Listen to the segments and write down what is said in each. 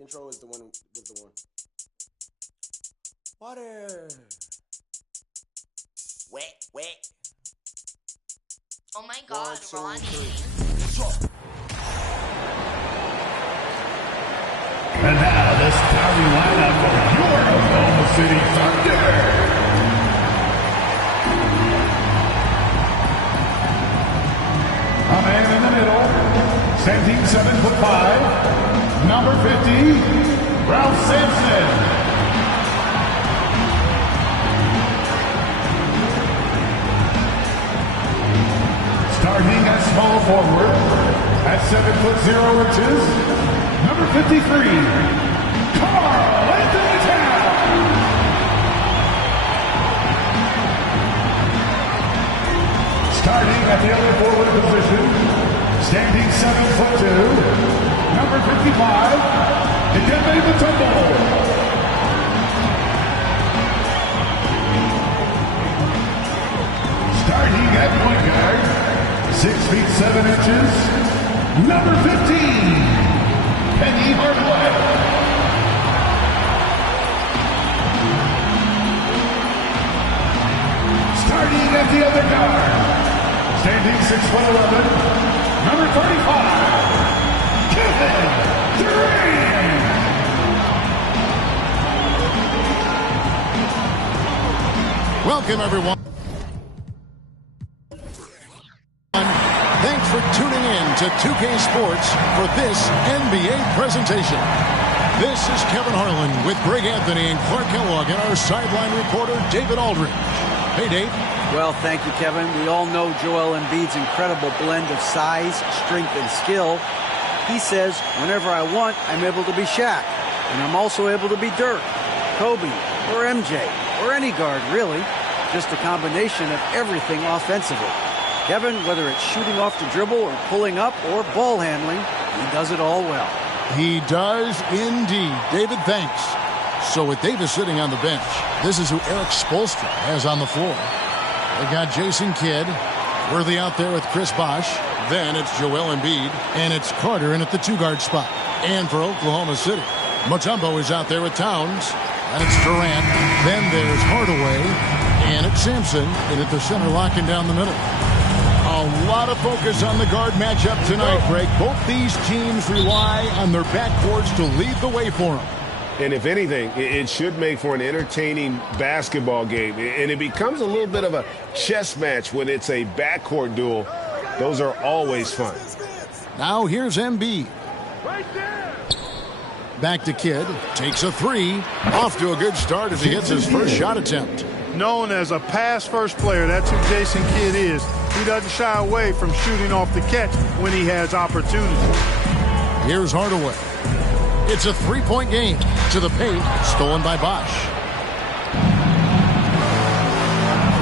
Intro is the one with the one. Water. Wet. Oh my God, Ronnie. And now the starting lineup for your Oklahoma City Thunder. A man in the middle, standing 7'5", number 50, Ralph Sampson. Starting at small forward, at 7'0", number 53, Carl Anthony Towns. Starting at the other forward position, standing 7'2", number 55, Dikembe Mutombo. Starting at point guard, 6'7", number 15, Penny Hardaway. Starting at the other guard, standing 6'11", number 35, Kevin Durant. Welcome, everyone. Thanks for tuning in to 2K Sports for this NBA presentation. This is Kevin Harlan with Greg Anthony and Clark Kellogg and our sideline reporter, David Aldridge. Hey, Dave. Well, thank you, Kevin. We all know Joel Embiid's incredible blend of size, strength, and skill. He says, whenever I want, I'm able to be Shaq. And I'm also able to be Dirk, Kobe, or MJ, or any guard, really. Just a combination of everything offensively. Kevin, whether it's shooting off the dribble or pulling up or ball handling, he does it all well. He does indeed. David, thanks. So with Davis sitting on the bench, this is who Eric Spoelstra has on the floor. They got Jason Kidd, Worthy out there with Chris Bosh. Then it's Joel Embiid, and it's Carter in at the two-guard spot. And for Oklahoma City, Mutombo is out there with Towns, and it's Durant. Then there's Hardaway, and it's Sampson in at the center, locking down the middle. A lot of focus on the guard matchup tonight, Greg. Both these teams rely on their backcourts to lead the way for them. And if anything, it should make for an entertaining basketball game. And it becomes a little bit of a chess match when it's a backcourt duel. Those are always fun. Now here's Embiid. Back to Kidd. Takes a three. Off to a good start as he hits his first shot attempt. Known as a pass-first player, that's who Jason Kidd is. He doesn't shy away from shooting off the catch when he has opportunity. Here's Hardaway. It's a three-point game. To the paint, stolen by Bosh.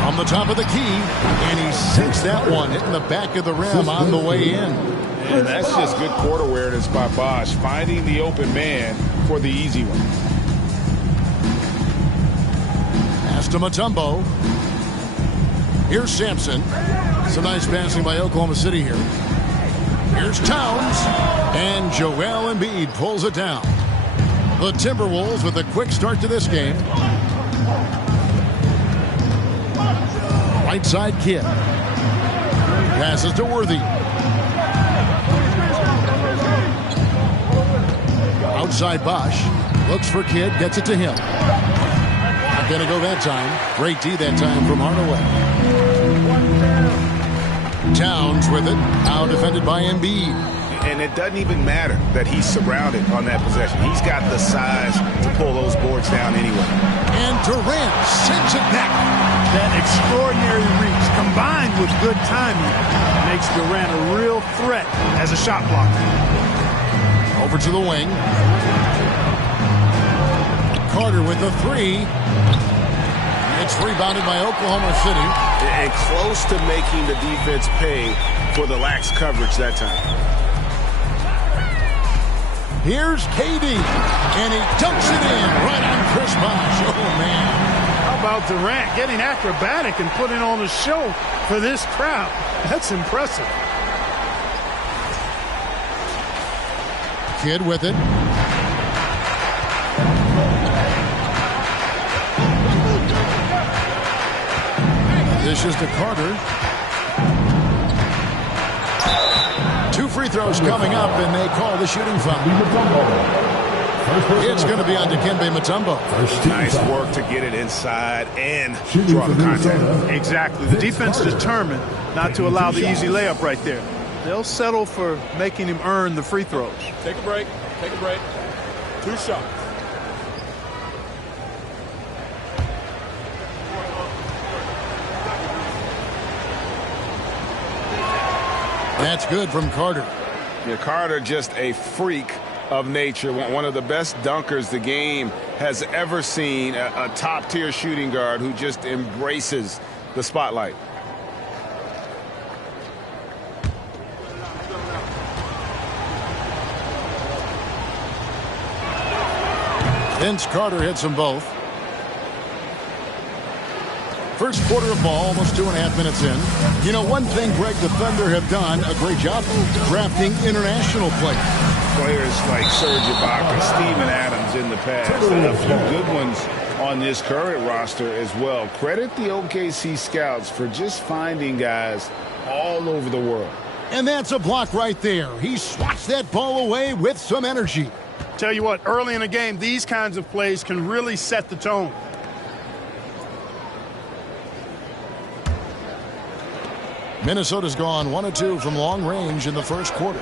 From the top of the key, and he sinks that one, hitting the back of the rim on the way in. And that's just good court awareness by Bosh, finding the open man for the easy one. Pass to Mutombo. Here's Sampson. Some nice passing by Oklahoma City here. Here's Towns. And Joel Embiid pulls it down. The Timberwolves with a quick start to this game. Right side Kidd. Passes to Worthy. Outside Bosh. Looks for Kidd. Gets it to him. Not going to go that time. Great D that time from Hardaway. Towns with it. Now defended by Embiid. And it doesn't even matter that he's surrounded on that possession. He's got the size to pull those boards down anyway. And Durant sends it back. That extraordinary reach combined with good timing makes Durant a real threat as a shot blocker. Over to the wing. Carter with the three. It's rebounded by Oklahoma City. And close to making the defense pay for the lax coverage that time. Here's KD, and he dunks it in right on Chris Bosh. Oh, man. How about Durant getting acrobatic and putting on a show for this crowd? That's impressive. Kidd with it. Dishes to Carter. 2 free throws coming up, and they call the shooting foul. It's going to be on Dikembe Mutombo. Nice work to get it inside and draw the contact. Exactly. The defense is determined not to allow the easy layup right there. They'll settle for making him earn the free throws. Take a break. Take a break. 2 shots. That's good from Carter. Yeah, Carter just a freak of nature. One of the best dunkers the game has ever seen. A top-tier shooting guard who just embraces the spotlight. Vince Carter hits them both. First quarter of ball, almost 2.5 minutes in. You know, one thing, Greg, the Thunder have done a great job drafting international players. Players like Serge Ibaka, Steven Adams in the past, and a few good ones on this current roster as well. Credit the OKC scouts for just finding guys all over the world. And that's a block right there. He swats that ball away with some energy. Tell you what, early in the game, these kinds of plays can really set the tone. Minnesota's gone 1 of 2 from long range in the first quarter.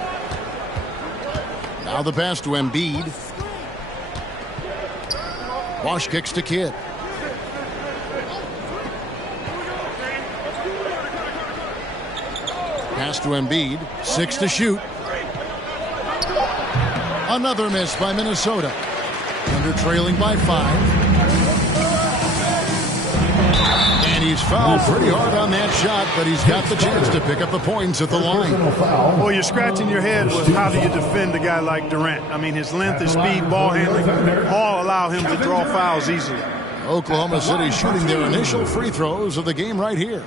Now the pass to Embiid. Bosch kicks to Kidd. Pass to Embiid. 6 to shoot. Another miss by Minnesota. Thunder trailing by 5. And he's fouled pretty hard on that shot, but he's got the chance to pick up the points at the line. Well, you're scratching your head with how do you defend a guy like Durant? I mean, his length, his speed, ball handling, all allow him to draw fouls easily. Oklahoma City shooting their initial free throws of the game right here.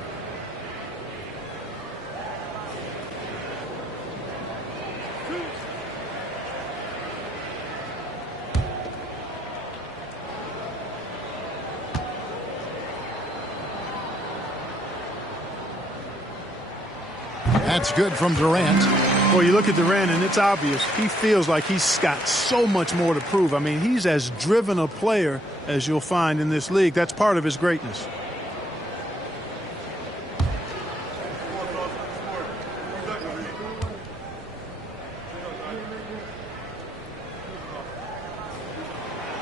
That's good from Durant. Well, you look at Durant, and it's obvious. He feels like he's got so much more to prove. I mean, he's as driven a player as you'll find in this league. That's part of his greatness.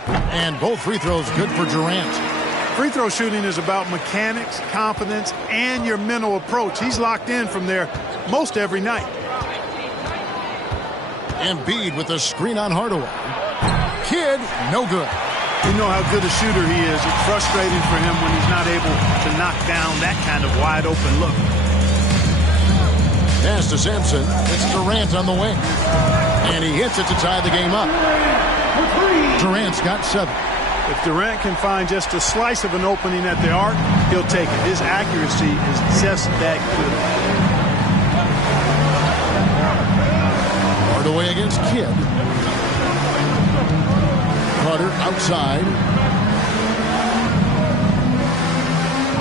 And both free throws good for Durant. Free throw shooting is about mechanics, confidence, and your mental approach. He's locked in from there most every night. Embiid with a screen on Hardaway. Kidd, no good. You know how good a shooter he is. It's frustrating for him when he's not able to knock down that kind of wide open look. Pass to Sampson. It's Durant on the wing. And he hits it to tie the game up. Durant's got 7. If Durant can find just a slice of an opening at the arc, he'll take it. His accuracy is just that good. Hardaway against Kidd. Carter outside.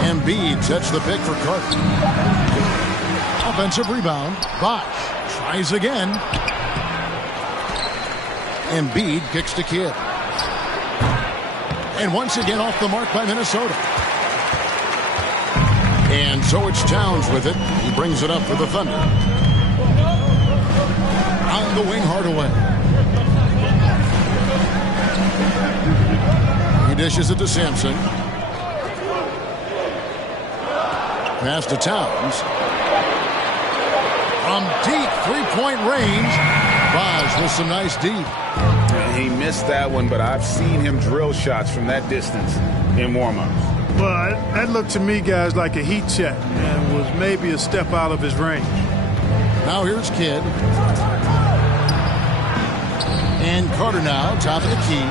Embiid sets the pick for Carter. Offensive rebound. Bosch tries again. Embiid kicks to Kidd. And once again off the mark by Minnesota. And so it's Towns with it. He brings it up for the Thunder. On the wing, Hardaway. He dishes it to Sampson. Pass to Towns. From deep three-point range. Bosch with some nice deep. He missed that one, but I've seen him drill shots from that distance in warm-ups. Well, that looked to me, guys, like a heat check and was maybe a step out of his range. Now here's Kidd. And Carter now, top of the key.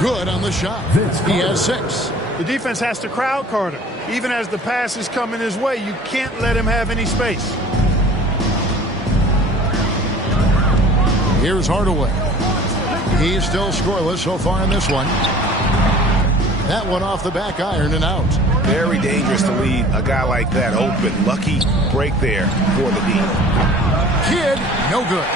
Good on the shot. He has 6. The defense has to crowd Carter. Even as the pass is coming his way, you can't let him have any space. Here's Hardaway. He's still scoreless so far in this one. That one off the back iron and out. Very dangerous to leave a guy like that open. Lucky break there for the D. Kidd, no good.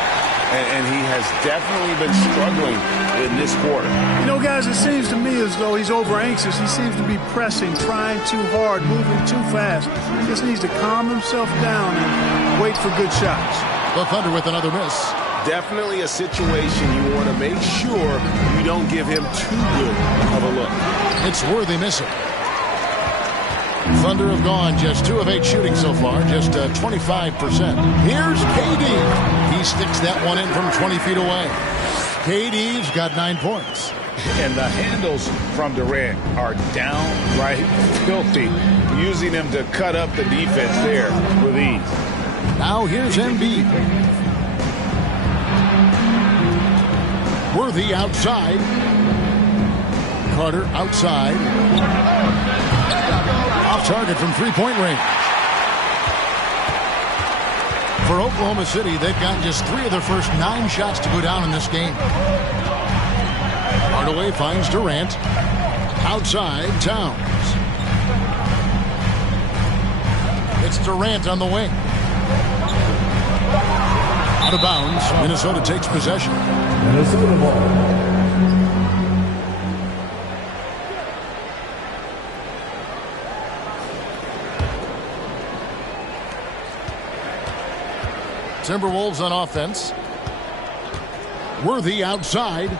And he has definitely been struggling in this quarter. You know, guys, it seems to me as though he's over anxious. He seems to be pressing, trying too hard, moving too fast. He just needs to calm himself down and wait for good shots. The Thunder with another miss. Definitely a situation you want to make sure you don't give him too good of a look. It's Worthy missing. Thunder have gone just 2 of 8 shooting so far, just 25%. Here's KD. He sticks that one in from 20 feet away. KD's got 9 points. And the handles from Durant are downright filthy, using him to cut up the defense there with ease. Now here's Embiid. Worthy outside. Carter outside. Off target from three-point range. For Oklahoma City, they've gotten just 3 of their first 9 shots to go down in this game. Hardaway finds Durant. Outside, Towns. It's Durant on the wing. Out of bounds. Minnesota takes possession. Minnesota ball. Timberwolves on offense. Worthy outside.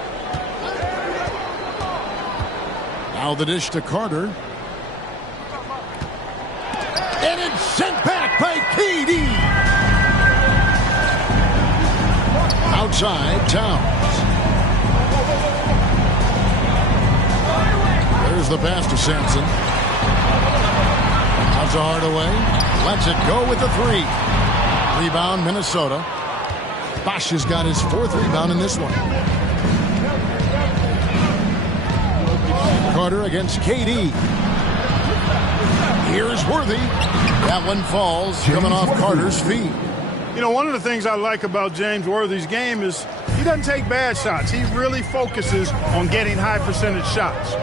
Now the dish to Carter. And it's sent back by KD. Outside, Towns. There's the pass to Sampson. Out to Hardaway. Lets it go with the 3. Rebound, Minnesota. Bosch has got his 4th rebound in this one. Carter against KD. Here's Worthy. That one falls, coming off Carter's feet. You know, one of the things I like about James Worthy's game is he doesn't take bad shots. He really focuses on getting high percentage shots.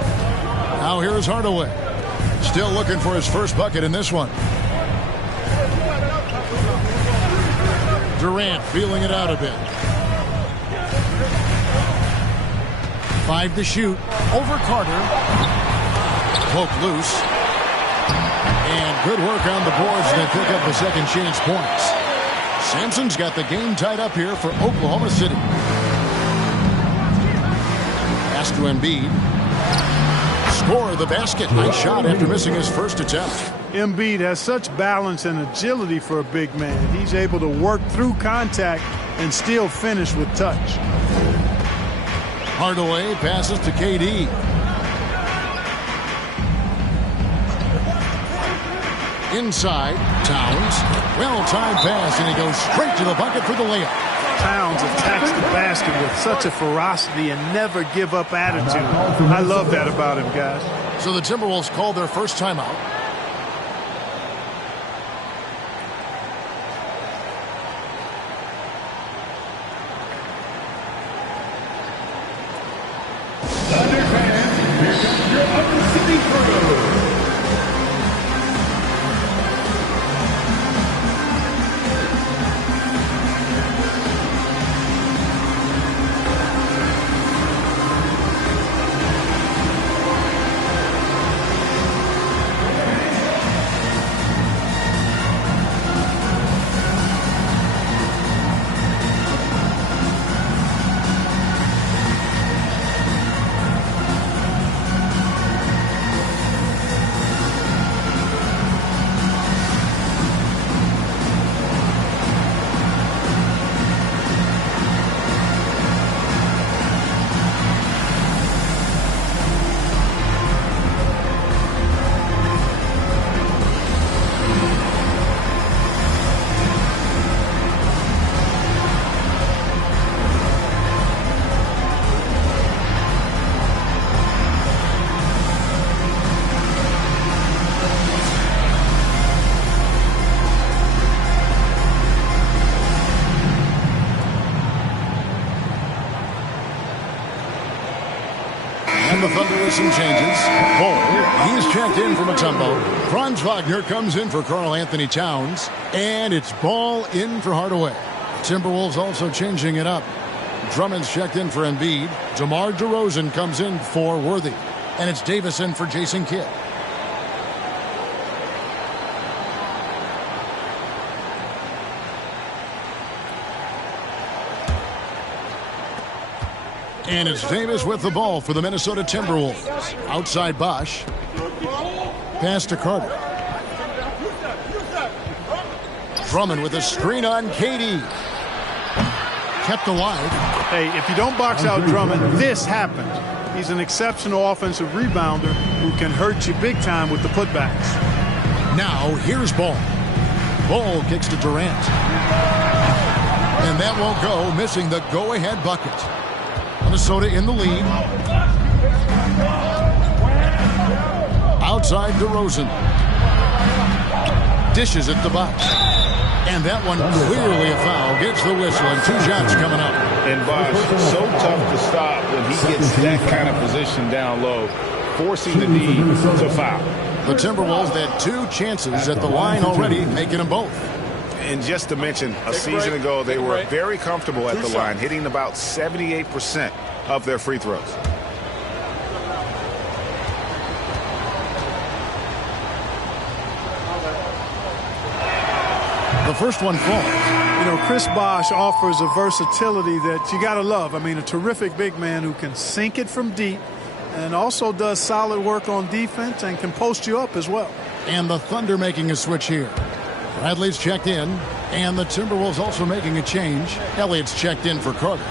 Now here's Hardaway. Still looking for his first bucket in this one. Durant feeling it out a bit. 5 to shoot. Over Carter. Poke loose. And good work on the boards. They pick up the second chance points. Sampson's got the game tied up here for Oklahoma City. Pass to Embiid. Score the basket. Nice shot after missing his first attempt. Embiid has such balance and agility for a big man. He's able to work through contact and still finish with touch. Hardaway passes to KD. Inside, Towns. Well-timed pass, and he goes straight to the bucket for the layup. Towns attacks the basket with such a ferocity and never give up attitude. I love that about him, guys. So the Timberwolves call their first timeout. Thunder fans, here comes your Upper City crew. some changes. Bowl, he's checked in from Matumbo. Franz Wagner comes in for Karl Anthony Towns. And it's Ball in for Hardaway. Timberwolves also changing it up. Drummond's checked in for Embiid. DeMar DeRozan comes in for Worthy. And it's Davis in for Jason Kidd. And it's Davis with the ball for the Minnesota Timberwolves. Outside Bosch. Pass to Carter. Drummond with a screen on KD. Kept alive. Hey, if you don't box out Drummond, this happens. He's an exceptional offensive rebounder who can hurt you big time with the putbacks. Now, here's Ball. Ball kicks to Durant. And that won't go, missing the go-ahead bucket. Minnesota in the lead. Outside DeRozan. Dishes it to Bosch. And that one clearly a foul. Gets the whistle and 2 shots coming up. And Bosch, so tough to stop when he gets that kind of position down low, forcing the D to foul. The Timberwolves had 2 chances at the line already, making them both. And just to mention, a season ago, they were very comfortable at the line, hitting about 78% of their free throws. The first one falls. You know, Chris Bosch offers a versatility that you got to love. I mean, a terrific big man who can sink it from deep and also does solid work on defense and can post you up as well. And the Thunder making a switch here. Bradley's checked in, and the Timberwolves also making a change. Elliott's checked in for Carter.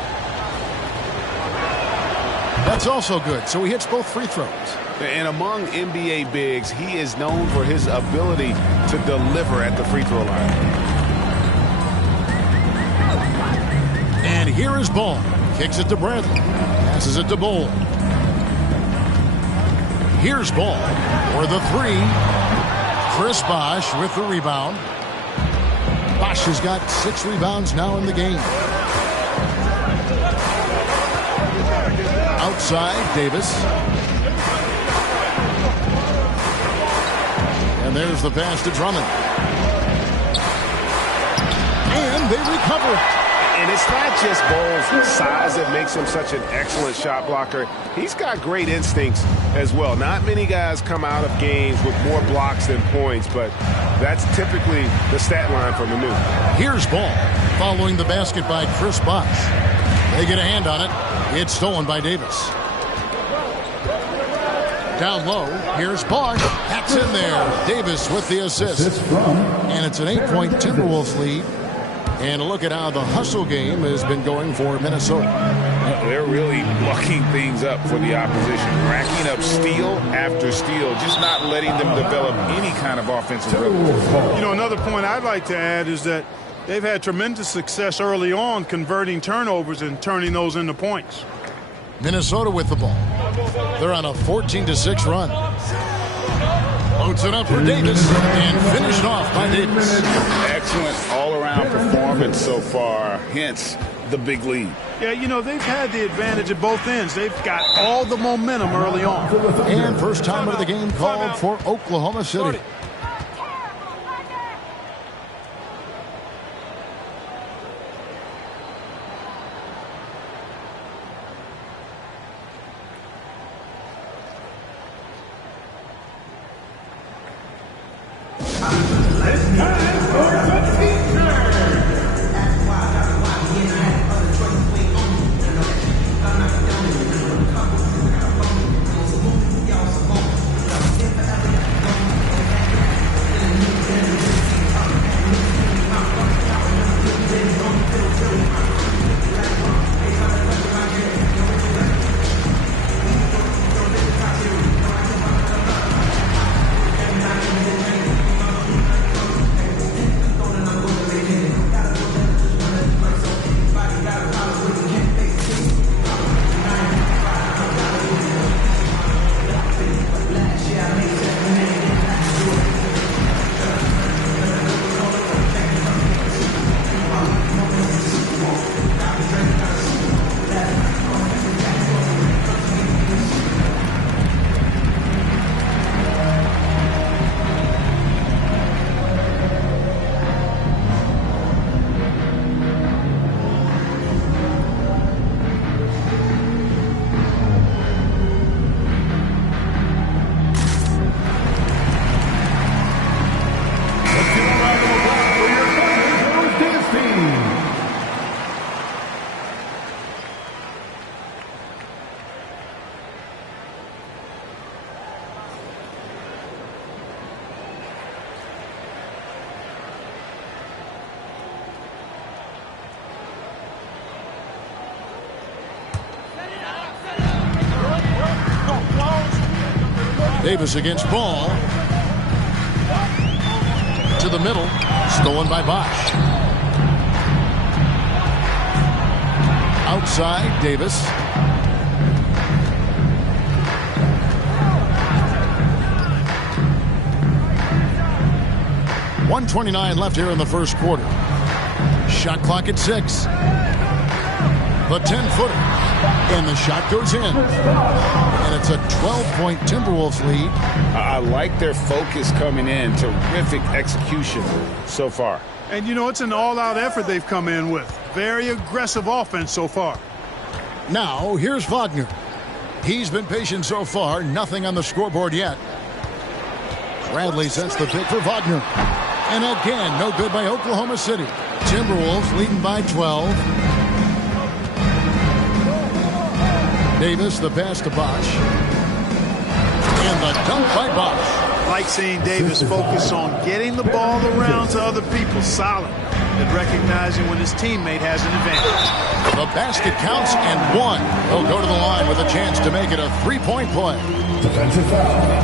That's also good, so he hits both free throws. And among NBA bigs, he is known for his ability to deliver at the free throw line. And here is Ball. Kicks it to Bradley. Passes it to Bowl. Here's Ball for the 3. Chris Bosch with the rebound. Bosch has got 6 rebounds now in the game. Outside, Davis. And there's the pass to Drummond. And they recover it. And it's not just Bowles' size that makes him such an excellent shot blocker. He's got great instincts as well. Not many guys come out of games with more blocks than points, but that's typically the stat line from the new. Here's Ball following the basket by Chris Bosch. They get a hand on it. It's stolen by Davis. Down low, here's Bosch. Hacks in there. Davis with the assist. And it's an 8-point Timberwolves lead. And look at how the hustle game has been going for Minnesota. They're really mucking things up for the opposition, racking up steal after steal, just not letting them develop any kind of offensive rhythm. You know, another point I'd like to add is that they've had tremendous success early on converting turnovers and turning those into points. Minnesota with the ball. They're on a 14-6 run. Loads it up for Davis and finished off by Davis. Excellent all-around performance so far, hence the big lead. Yeah, you know, they've had the advantage at both ends. They've got all the momentum early on. And first time of the game called for Oklahoma City. Davis against Ball. To the middle. Stolen by Bosch. Outside, Davis. .129 left here in the first quarter. Shot clock at 6. The 10-footer. And the shot goes in. And it's a 12-point Timberwolves lead. I like their focus coming in. Terrific execution so far. And, you know, it's an all-out effort they've come in with. Very aggressive offense so far. Now, here's Wagner. He's been patient so far. Nothing on the scoreboard yet. Bradley sets the pick for Wagner. And again, no good by Oklahoma City. Timberwolves leading by 12. Davis, the pass to Bosch. And the dunk by Bosch. Like seeing Davis focus on getting the ball around to other people. Solid. And recognizing when his teammate has an advantage. The basket counts and one. He'll go to the line with a chance to make it a three-point play.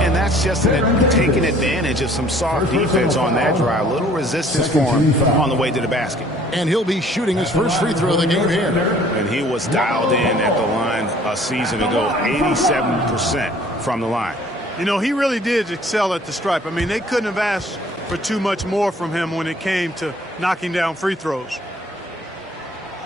And that's just taking advantage of some soft defense on that drive. Little resistance for him on the way to the basket. And he'll be shooting his first free throw of the game here. And he was dialed in at the line a season ago, 87% from the line. You know, he really did excel at the stripe. I mean, they couldn't have asked for too much more from him when it came to knocking down free throws.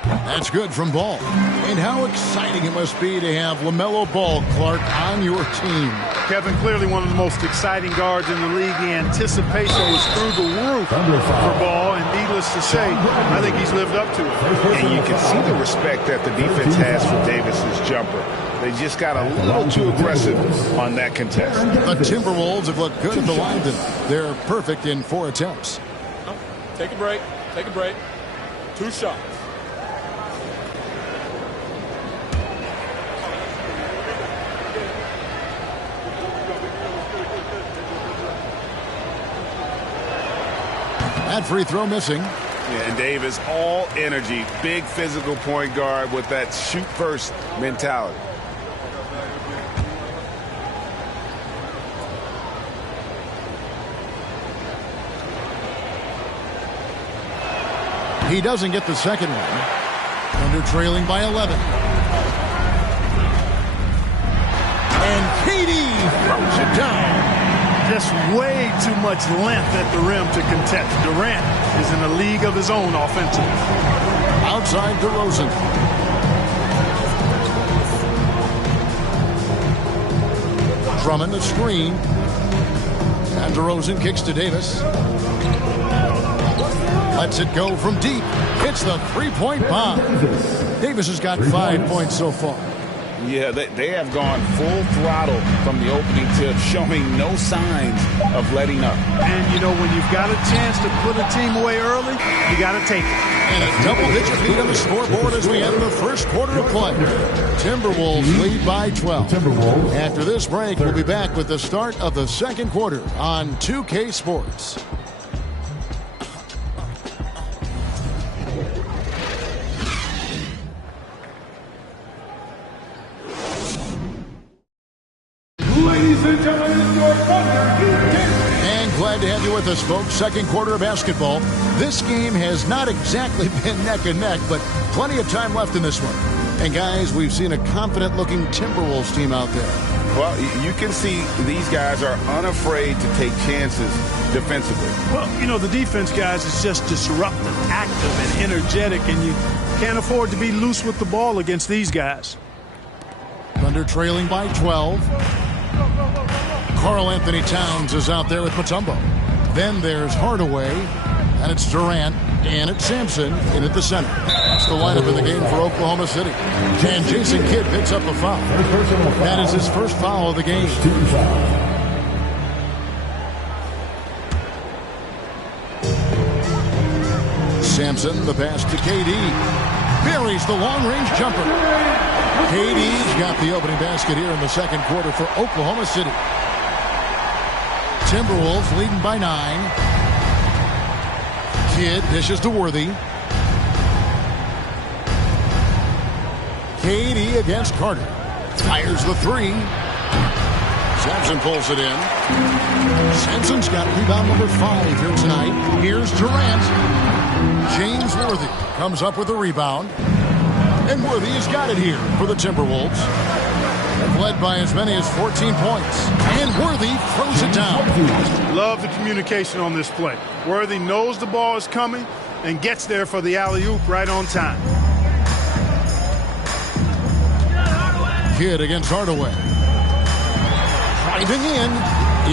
That's good from Ball. And how exciting it must be to have LaMelo Ball, Clark, on your team. Kevin, clearly one of the most exciting guards in the league. The anticipation was through the roof for Ball, and needless to say, I think he's lived up to it. And you can see the respect that the defense has for Davis's jumper. They just got a little too aggressive on that contest. The Timberwolves have looked good at the line. They're perfect in 4 attempts. Take a break. Take a break. 2 shots. That free throw missing. Yeah, and Davis, all energy, big physical point guard with that shoot-first mentality. He doesn't get the second one. Under trailing by 11. And KD throws it down. Just way too much length at the rim to contest. Durant is in a league of his own offensively. Outside DeRozan. Drummond the screen. And DeRozan kicks to Davis. Lets it go from deep. It's the three-point bomb. Davis has got 5 points so far. Yeah, they have gone full throttle from the opening tip, showing no signs of letting up. And, you know, when you've got a chance to put a team away early, you got to take it. And a double-digit lead on the scoreboard as we enter the first quarter of play. Timberwolves lead by 12. After this break, we'll be back with the start of the second quarter on 2K Sports. And glad to have you with us, folks. Second quarter of basketball. This game has not exactly been neck and neck, but plenty of time left in this one. And guys, we've seen a confident-looking Timberwolves team out there. Well, you can see these guys are unafraid to take chances defensively. Well, you know, the defense, guys, is just disruptive, active, and energetic, and you can't afford to be loose with the ball against these guys. Thunder trailing by 12. Karl Anthony Towns is out there with Mutombo. Then there's Hardaway, and it's Durant, and it's Sampson in at the center. That's the lineup in the game for Oklahoma City. And Jason Kidd picks up a foul. That is his first foul of the game. Sampson, the pass to KD. Buries the long-range jumper. KD's got the opening basket here in the second quarter for Oklahoma City. Timberwolves leading by 9. Kidd dishes to Worthy. KD against Carter. Fires the 3. Sampson pulls it in. Sampson's got rebound number 5 here tonight. Here's Durant. James Worthy comes up with a rebound. And Worthy has got it here for the Timberwolves. They've led by as many as 14 points. And Worthy throws it down. Love the communication on this play. Worthy knows the ball is coming and gets there for the alley-oop right on time. Kidd against Hardaway. Driving in.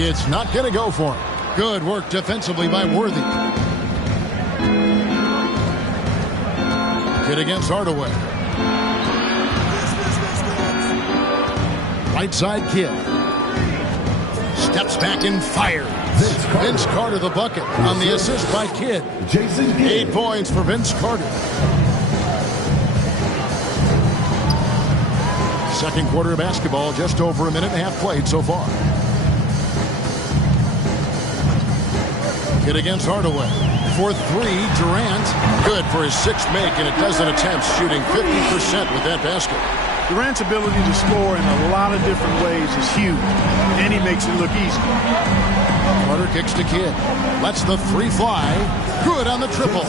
It's not going to go for him. Good work defensively by Worthy. Kidd against Hardaway. Right side Kidd. Steps back and fires. Vince Carter the bucket on the assist by Kidd. 8 points for Vince Carter. Second quarter of basketball, just over a minute and a half played so far. Kidd against Hardaway. For 3, Durant. Good for his 6th make, and a dozen attempts, shooting 50% with that basket. Durant's ability to score in a lot of different ways is huge, and he makes it look easy. Carter kicks to Kidd. Lets the 3 fly. Good on the triple.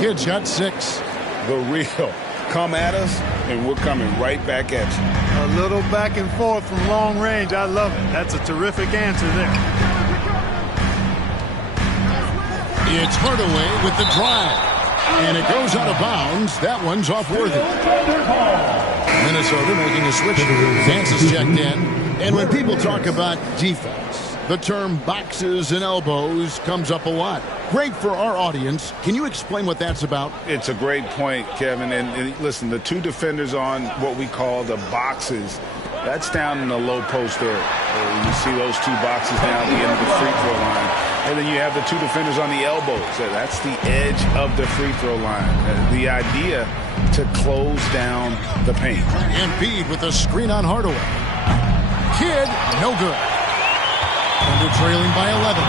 Kidd's got 6. The real. Come at us, and we're coming right back at you. A little back and forth from long range. I love it. That's a terrific answer there. It's Hardaway with the drive. And it goes out of bounds. That one's off Worthy. Minnesota making a switch. Vance is checked in. And when people talk about defense, the term boxes and elbows comes up a lot. Great for our audience. Can you explain what that's about? It's a great point, Kevin. And listen, the 2 defenders on what we call the boxes, that's down in the low post area. You see those 2 boxes down at the end of the free throw line. And then you have the 2 defenders on the elbows. That's the edge of the free throw line. The idea to close down the paint. Embiid with a screen on Hardaway. Kidd, no good. Thunder trailing by 11.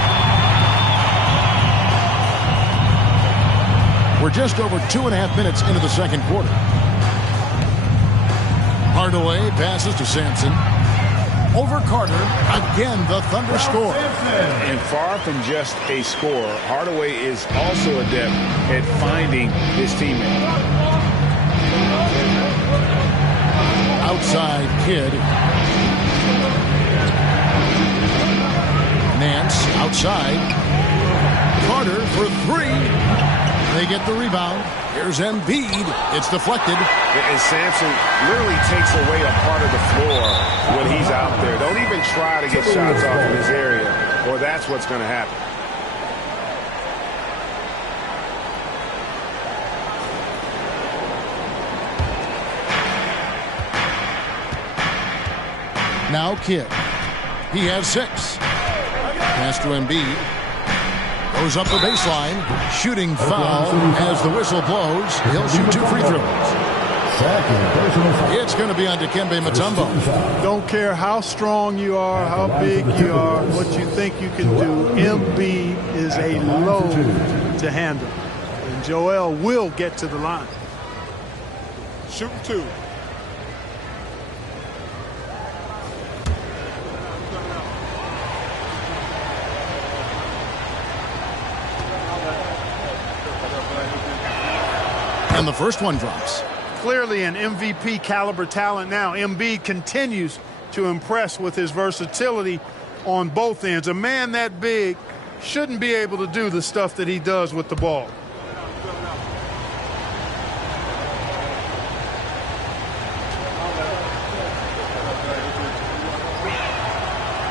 We're just over 2.5 minutes into the second quarter. Hardaway passes to Sampson. Over Carter. Again, the Thunder score. And far from just a score, Hardaway is also adept at finding his teammate. Outside Kidd. Nance outside. Carter for 3. They get the rebound. Here's Embiid. It's deflected. And Sampson literally takes away a part of the floor when he's out there. Don't even try to get shots off in this area, or that's what's going to happen. Now Kidd. He has 6. Pass to Embiid. Goes up the baseline. Shooting foul as the whistle blows. He'll shoot 2 free throws. It's going to be on Dikembe Mutombo. Don't care how strong you are, how big you are, what you think you can do. Embiid is a load to handle. And Joel will get to the line. Shooting 2. And the first one drops. Clearly an MVP caliber talent now. Embiid continues to impress with his versatility on both ends. A man that big shouldn't be able to do the stuff that he does with the ball.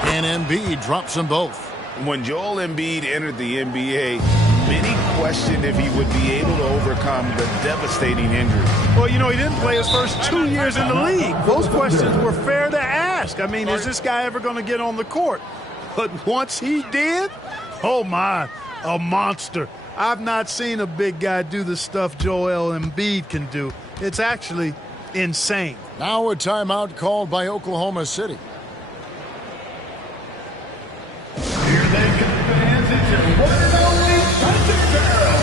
And Embiid drops them both. When Joel Embiid entered the NBA, many questioned if he would be able to overcome the devastating injury. Well, you know, he didn't play his first 2 years in the league. Those questions were fair to ask. I mean, is this guy ever going to get on the court? But once he did, oh my, a monster. I've not seen a big guy do the stuff Joel Embiid can do. It's actually insane. Now a timeout called by Oklahoma City. Here they come, fans. It's your one and only Thunder Girl.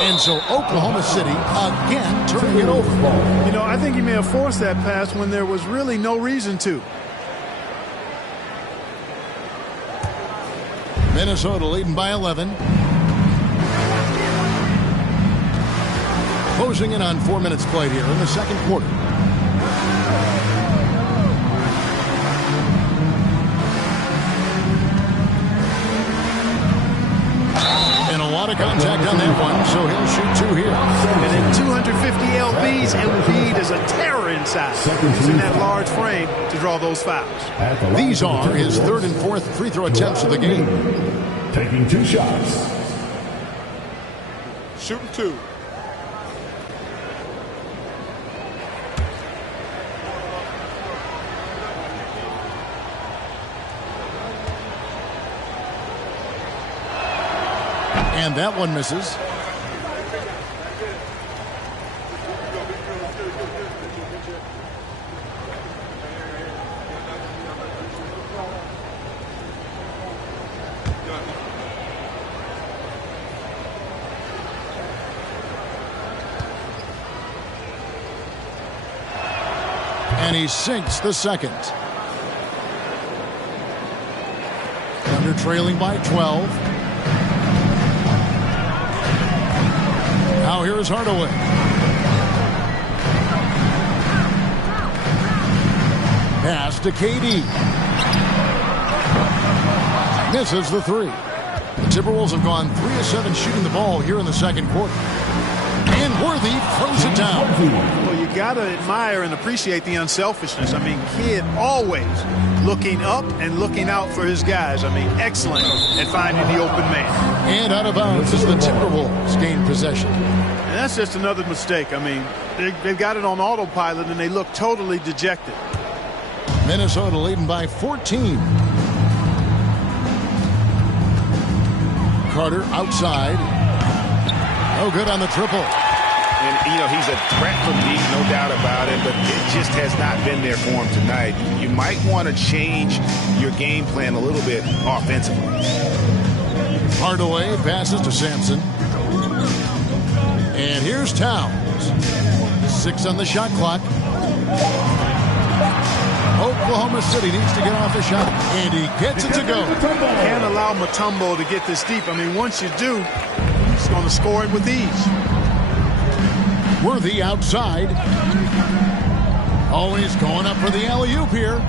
And so Oklahoma City again turning it over. You know, I think he may have forced that pass when there was really no reason to. Minnesota leading by 11. Closing in on 4 minutes played here in the second quarter. And a lot of contact on that one, so he'll shoot 2 here. And at 250 lbs, Embiid is a terror inside, using that large frame to draw those fouls. These are his 3rd and 4th free throw attempts of the game. Taking 2 shots. Shooting 2. And that one misses. And he sinks the second. Thunder trailing by 12. Now here's Hardaway. Pass to KD. Misses the 3. The Timberwolves have gone 3 of 7 shooting the ball here in the second quarter. And Worthy throws it down. Well, you got to admire and appreciate the unselfishness. I mean, Kidd always looking up and looking out for his guys. I mean, excellent at finding the open man. And out of bounds as the Timberwolves gain possession. And that's just another mistake. I mean, they've got it on autopilot, and they look totally dejected. Minnesota leading by 14. Carter outside. No good on the triple. And, you know, he's a threat from deep, no doubt about it, but it just has not been there for him tonight. You might want to change your game plan a little bit offensively. Hardaway passes to Sampson. And here's Towns. 6 on the shot clock. Oklahoma City needs to get off the shot, and he gets it to go. Can't allow Mutombo to get this deep. I mean, once you do, he's going to score it with ease. Worthy outside. Always going up for the alley-oop here.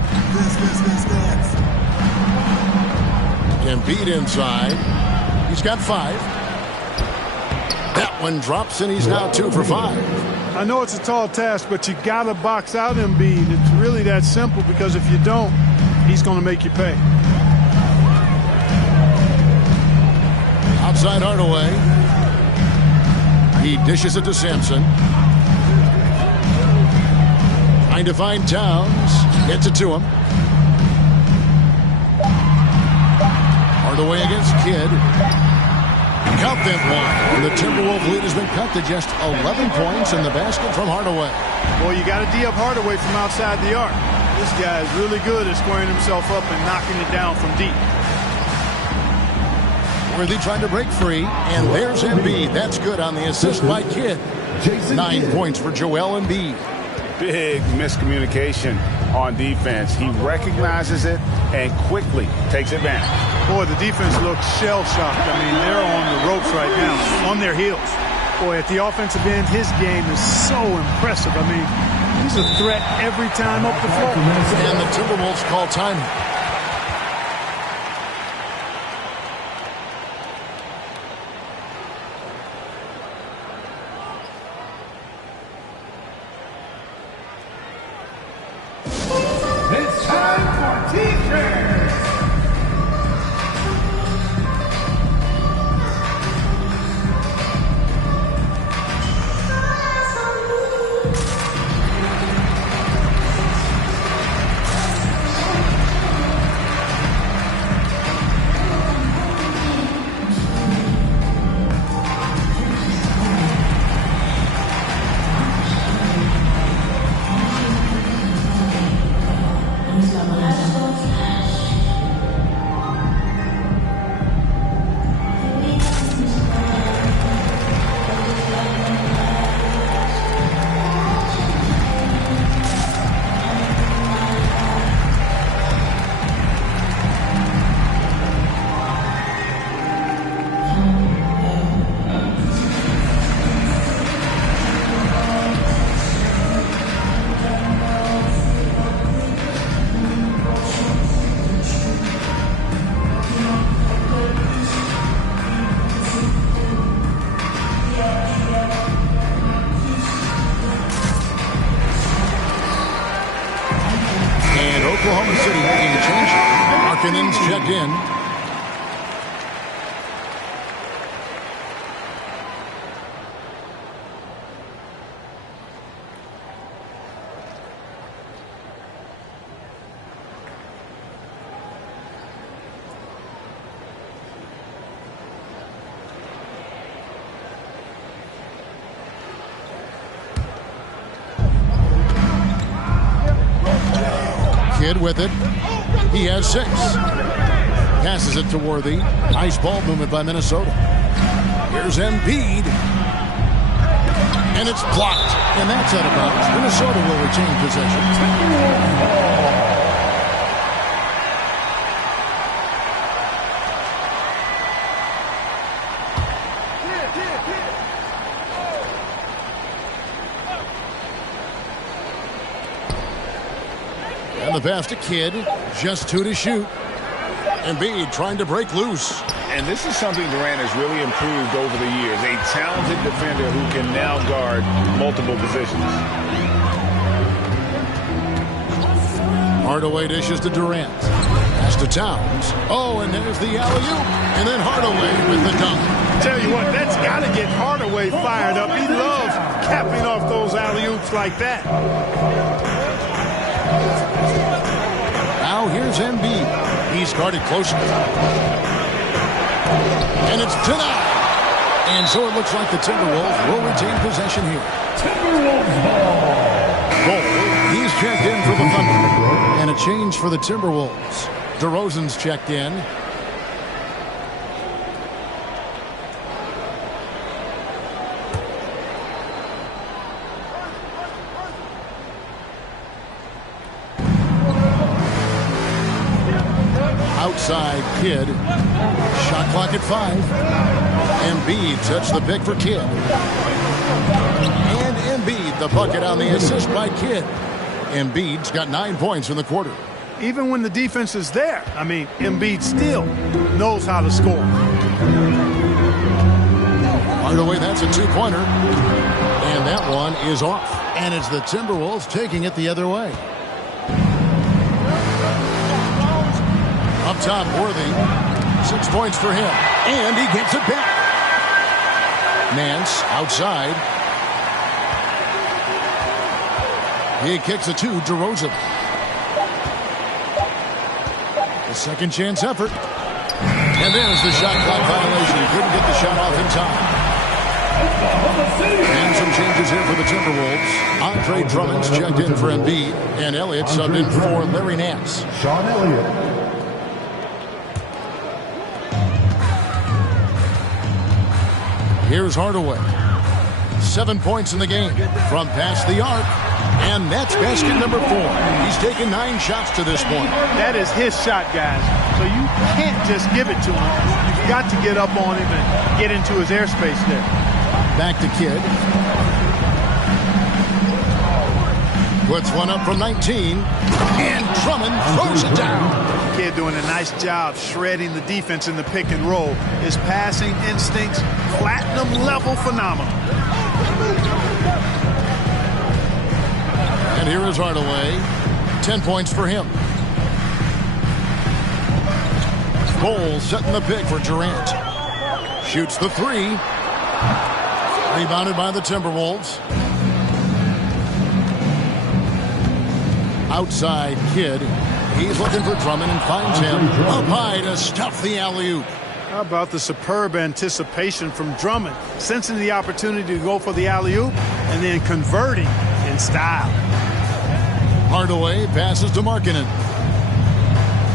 Embiid inside. He's got 5. That one drops, and he's now 2 for 5. I know it's a tall task, but you got to box out Embiid. It's really that simple, because if you don't, he's going to make you pay. Outside Hardaway. He dishes it to Sampson. Trying to find Towns. Gets it to him. Hardaway against Kidd. Count that one. And the Timberwolves lead has been cut to just 11 points in the basket from Hardaway. Well, you got to D up Hardaway from outside the arc. This guy is really good at squaring himself up and knocking it down from deep. Worthy trying to break free, and there's Embiid. That's good on the assist by Kidd. 9 points for Joel Embiid. Big miscommunication on defense. He recognizes it and quickly takes advantage. Boy, the defense looks shell-shocked. I mean, they're on the ropes right now, on their heels. Boy, at the offensive end, his game is so impressive. I mean, he's a threat every time up the floor. And the Timberwolves call time. It's time for defense. Markkanen's checked in. Kidd with it. He has 6. Passes it to Worthy. Nice ball movement by Minnesota. Here's Embiid. And it's blocked. And that's out of bounds. Minnesota will retain possession. And the pass to Kidd. Just 2 to shoot. Embiid trying to break loose. And this is something Durant has really improved over the years. A talented defender who can now guard multiple positions. Hardaway dishes to Durant. Pass to Towns. Oh, and there's the alley-oop. And then Hardaway with the dunk. Tell you what, that's got to get Hardaway fired up. He loves capping off those alley-oops like that. Now here's Embiid. He's guarded closely. And it's denied. And so it looks like the Timberwolves will retain possession here. Timberwolves ball. He's checked in for the Thunder. And a change for the Timberwolves. DeRozan's checked in. Outside Kidd. Shot clock at 5. Embiid touched the pick for Kidd. And Embiid the bucket on the assist by Kidd. Embiid's got 9 points in the quarter. Even when the defense is there, I mean, Embiid still knows how to score. Hardaway, that's a 2-pointer. And that one is off. And it's the Timberwolves taking it the other way. Up top, Worthy. 6 points for him. And he gets it back. Nance outside. He kicks it to DeRozan. A second chance effort. And there's the shot clock violation. Couldn't get the shot off in time. And some changes here for the Timberwolves. Andre Drummond's checked in for Embiid. And Elliott subbed in for Larry Nance. Sean Elliott. Here's Hardaway. 7 points in the game from past the arc. And that's basket number 4. He's taken 9 shots to this point. That is his shot, guys. So you can't just give it to him. You've got to get up on him and get into his airspace there. Back to Kidd. Puts one up from 19. And Drummond throws it down. Kidd doing a nice job shredding the defense in the pick and roll. His passing instincts, platinum level phenomenal. And here is Hardaway. 10 points for him. Bowles setting the pick for Durant. Shoots the 3. Rebounded by the Timberwolves. Outside Kidd. He's looking for Drummond and finds him up high to stuff the alley-oop. How about the superb anticipation from Drummond, sensing the opportunity to go for the alley-oop and then converting in style. Hardaway passes to Markkanen.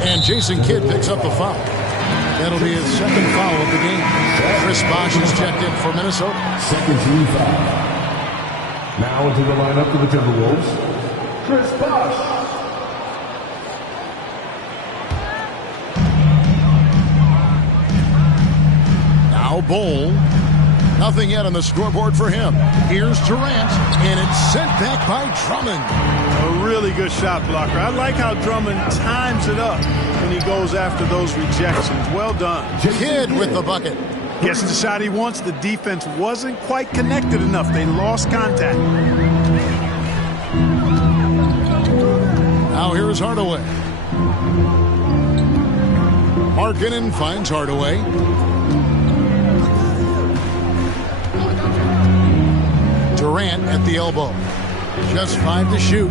And Jason Kidd picks up the foul. That'll be his second foul of the game. Chris Bosh is checked in for Minnesota. Second team foul. Now into the lineup for the Timberwolves, Chris Bosh. Now Bol. Nothing yet on the scoreboard for him. Here's Durant, and it's sent back by Drummond. A really good shot blocker. I like how Drummond times it up when he goes after those rejections. Well done. Kidd with the bucket. Gets the shot he wants. The defense wasn't quite connected enough. They lost contact. Now here's Hardaway. Markkanen finds Hardaway. Durant at the elbow. Just 5 to shoot.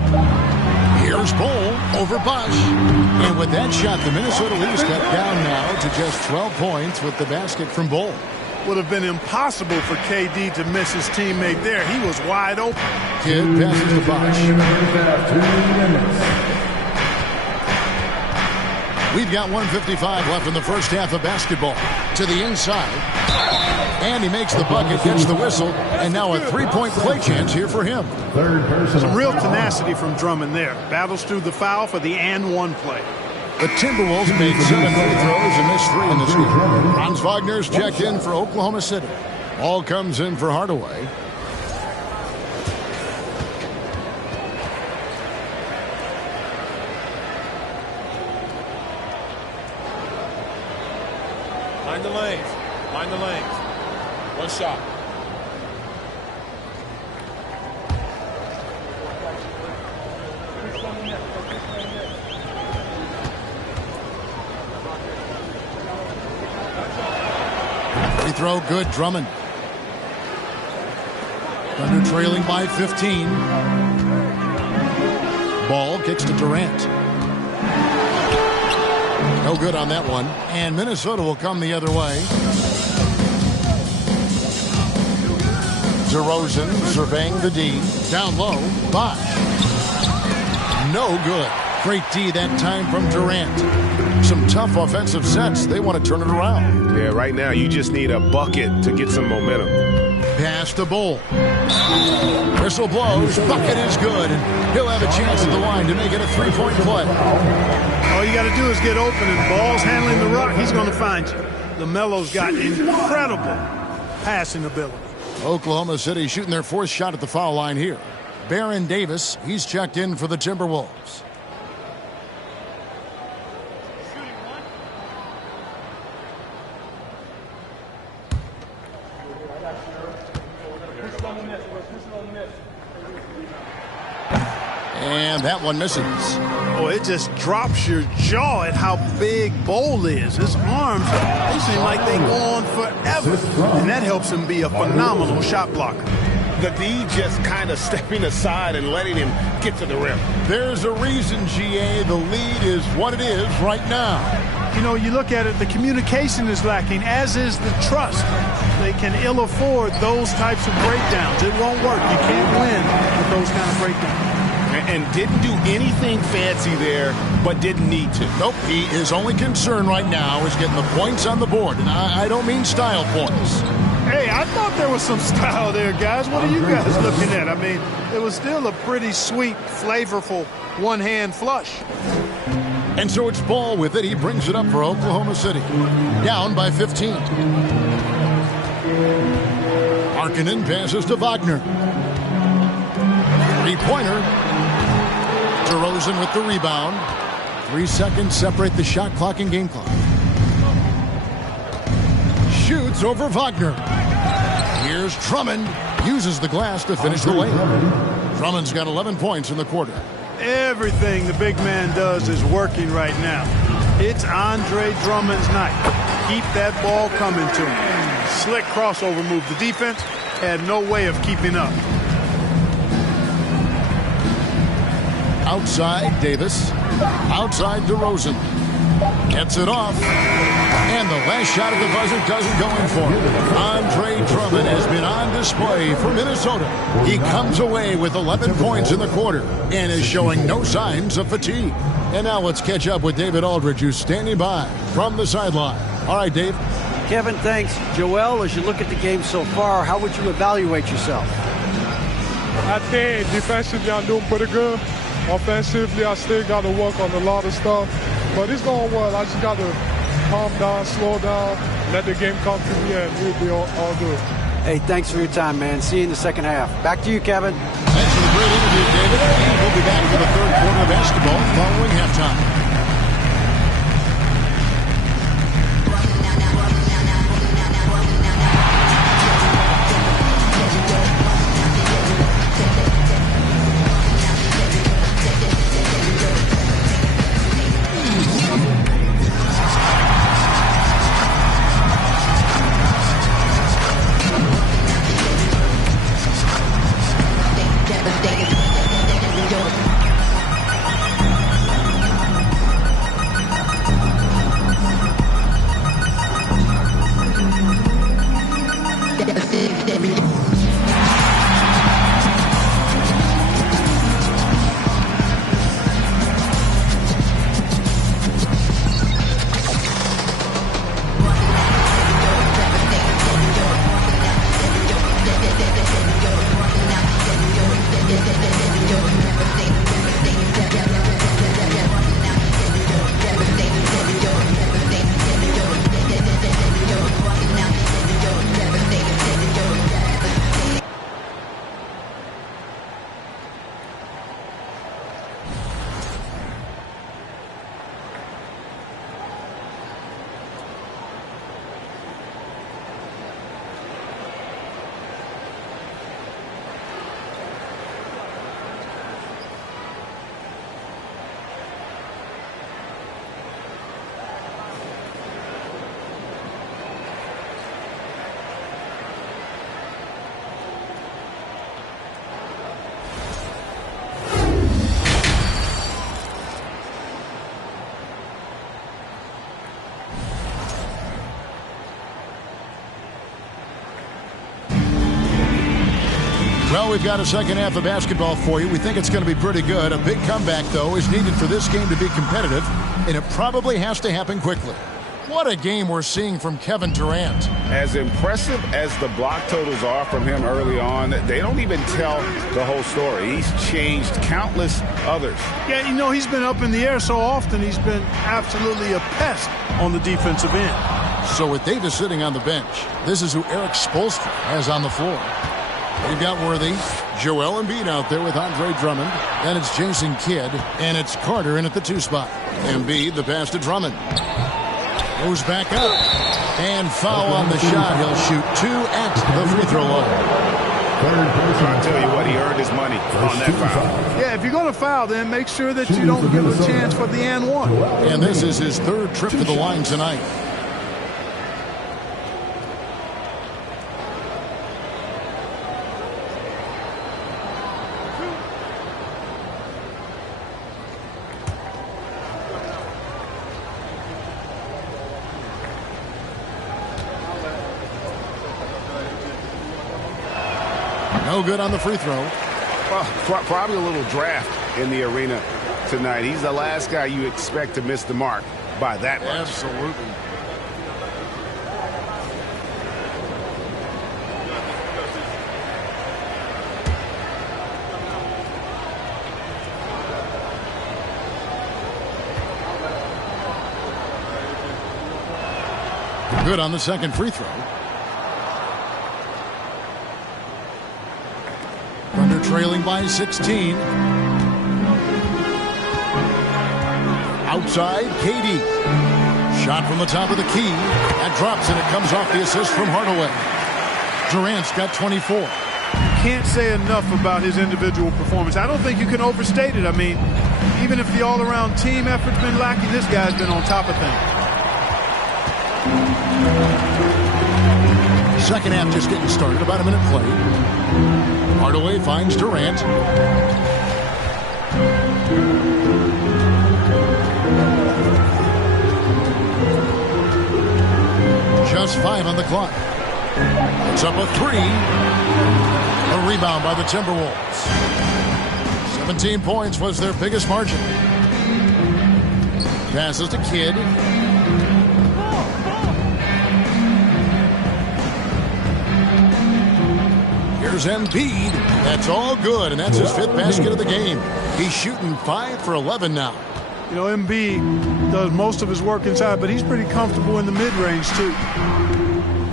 Here's Bowl over Bosch. And with that shot, the Minnesota Leafs got down now to just 12 points with the basket from Bowl. Would have been impossible for KD to miss his teammate there. He was wide open. Kidd passes to Bosch. We've got 1:55 left in the first half of basketball. To the inside. And he makes the bucket, gets the whistle, and now a three-point play chance here for him. Some real tenacity from Drummond there. Battles through the foul for the and-one play. The Timberwolves made 7 free throws and missed 3 in this game. Franz Wagner's checked in for Oklahoma City. Ball comes in for Hardaway. Mind the lanes. Mind the lanes. One shot. Free throw good, Drummond. Thunder trailing by 15. Ball kicks to Durant. No good on that one. And Minnesota will come the other way. DeRozan surveying the D. Down low. Bosch. No good. Great D that time from Durant. Some tough offensive sets. They want to turn it around. Yeah, right now you just need a bucket to get some momentum. Pass to Bowl. Whistle blows. Bucket is good. And he'll have a chance at the line to make it a three-point play. All you got to do is get open, and Ball's handling the rock. He's going to find you. LaMelo's got incredible passing ability. Oklahoma City shooting their 4th shot at the foul line here. Baron Davis, he's checked in for the Timberwolves. And that one misses. Oh, it just drops your jaw at how big Bowl is. His arms, they seem like they go on forever. And that helps him be a phenomenal shot blocker. The D just kind of stepping aside and letting him get to the rim. There's a reason, GA, the lead is what it is right now. You know, you look at it, the communication is lacking, as is the trust. They can ill afford those types of breakdowns. It won't work. You can't win with those kind of breakdowns. And didn't do anything fancy there, but didn't need to. Nope, his only concern right now is getting the points on the board. And I don't mean style points. Hey, I thought there was some style there, guys. What are you guys looking at? I mean, it was still a pretty sweet, flavorful one-hand flush. And so it's Ball with it. He brings it up for Oklahoma City. Down by 15. Markkanen passes to Wagner. Three-pointer. DeRozan with the rebound. 3 seconds separate the shot clock and game clock. Shoots over Wagner. Here's Drummond. Uses the glass to finish the layup. Drummond's got 11 points in the quarter. Everything the big man does is working right now. It's Andre Drummond's night. Keep that ball coming to him. Slick crossover move. The defense had no way of keeping up. Outside Davis. Outside DeRozan. Gets it off. And the last shot at the buzzer doesn't go in for him. Andre Drummond has been on display for Minnesota. He comes away with 11 points in the quarter and is showing no signs of fatigue. And now let's catch up with David Aldridge, who's standing by from the sideline. All right, Dave. Kevin, thanks. Joel, as you look at the game so far, how would you evaluate yourself? I think defensively I'm doing pretty good. Offensively, I still got to work on a lot of stuff. But it's going well. I just got to calm down, slow down, let the game come to me, and we'll be all good. Hey, thanks for your time, man. See you in the second half. Back to you, Kevin. Thanks for the great interview, David. And we'll be back for the third quarter of basketball following halftime. Well, we've got a second half of basketball for you. We think it's going to be pretty good. A big comeback, though, is needed for this game to be competitive, and it probably has to happen quickly. What a game we're seeing from Kevin Durant. As impressive as the block totals are from him early on, they don't even tell the whole story. He's changed countless others. Yeah, you know, he's been up in the air so often, he's been absolutely a pest on the defensive end. So with Davis sitting on the bench, this is who Eric Spoelstra has on the floor. They've got Worthy, Joel Embiid out there with Andre Drummond. Then it's Jason Kidd, and it's Carter in at the 2 spot. Embiid, the pass to Drummond. Goes back up, and foul on the shot. He'll shoot 2 at the free throw line. I'll tell you what, he earned his money on that foul. Yeah, if you're going to foul, then make sure that you don't give a chance for the and one. And this is his 3rd trip to the line tonight. No good on the free throw. Well, probably a little draft in the arena tonight. He's the last guy you expect to miss the mark by that much. Absolutely. Good on the second free throw. Thunder trailing by 16. Outside, KD. Shot from the top of the key. That drops and it comes off the assist from Hardaway. Durant's got 24. Can't say enough about his individual performance. I don't think you can overstate it. I mean, even if the all-around team effort's been lacking, this guy's been on top of things. Second half just getting started. About a minute played. Hardaway finds Durant. Just 5 on the clock. It's up a 3. A rebound by the Timberwolves. 17 points was their biggest margin. Passes to Kidd. Here's Embiid. That's all good, and that's his 5th basket of the game. He's shooting 5 for 11 now. You know, Embiid does most of his work inside, but he's pretty comfortable in the mid-range, too.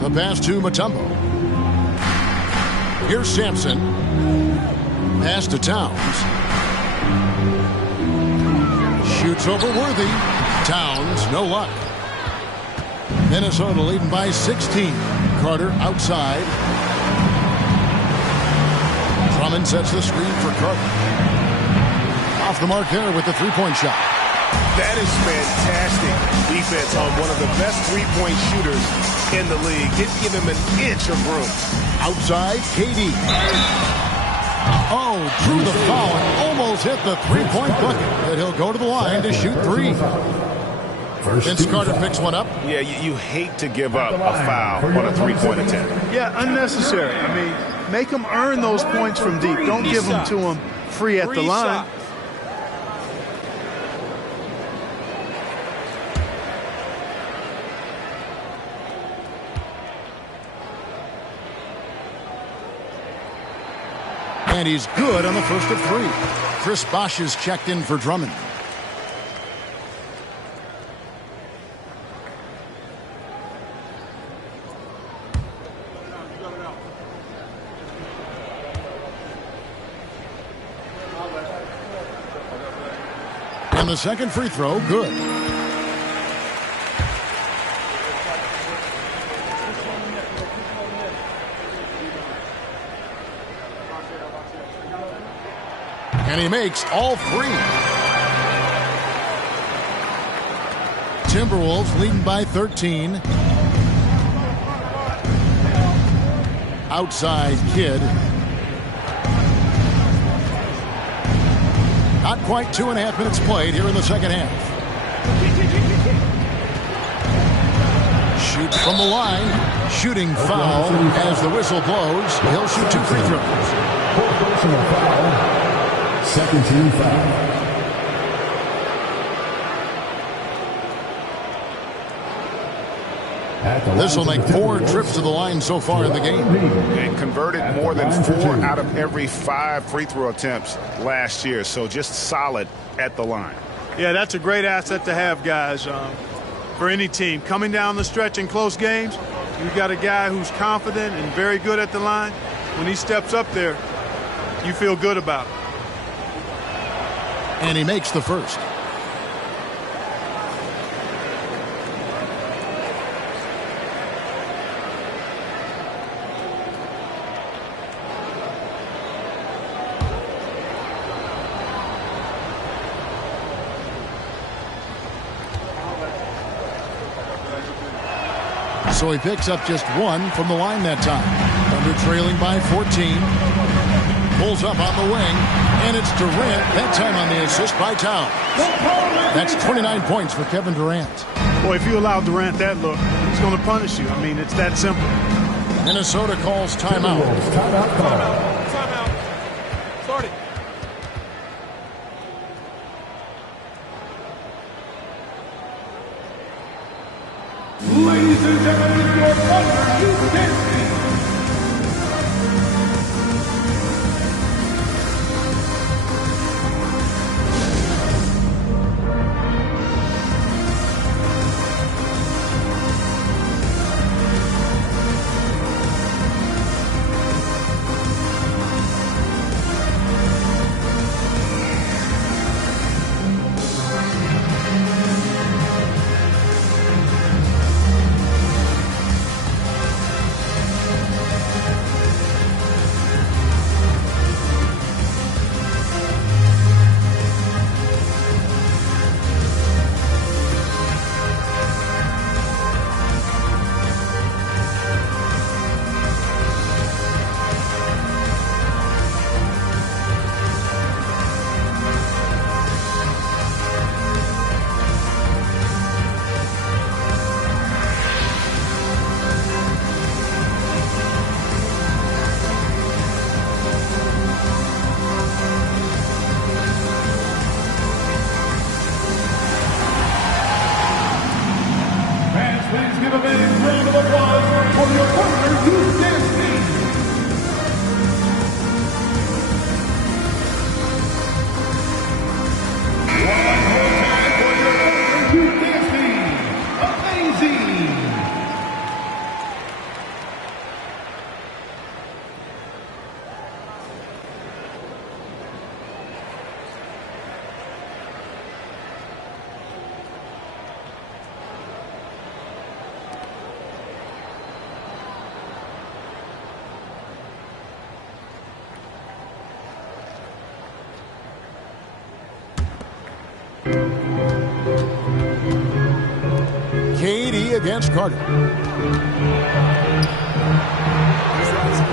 The pass to Mutombo. Here's Sampson. Pass to Towns. Shoots over Worthy. Towns, no luck. Minnesota leading by 16. Carter outside. Drummond sets the screen for Carter. Off the mark there with the 3-point shot. That is fantastic defense on one of the best 3-point shooters in the league. Didn't give him an inch of room. Outside, KD. Oh, drew the foul and almost hit the 3-point bucket. But he'll go to the line to shoot 3. Vince Carter picks one up. Yeah, you hate to give up a foul on a three-point attempt. Yeah, unnecessary. I mean, make them earn those points from deep. Don't give them to them free at the line. And he's good on the first of three. Chris Bosch is checked in for Drummond. And the second free throw, good. And he makes all three. Timberwolves leading by 13. Outside Kidd. Not quite 2.5 minutes played here in the second half. Shoots from the line. Shooting foul as the whistle blows. He'll shoot 2 free throws. Personal foul. Second team foul. This will make 4 trips to the line so far in the game. And converted more than 4 out of every 5 free throw attempts last year. So just solid at the line. Yeah, that's a great asset to have, guys, for any team. Coming down the stretch in close games, you've got a guy who's confident and very good at the line. When he steps up there, you feel good about it. And he makes the first. So he picks up just 1 from the line that time. Thunder trailing by 14. Pulls up on the wing, and it's Durant, that time on the assist by Town. That's 29 points for Kevin Durant. Boy, if you allow Durant that look, he's going to punish you. I mean, it's that simple. Minnesota calls timeout. Timeout call. Timeout. Start it. Ladies and gentlemen, your Thunder Houston. KD against Carter.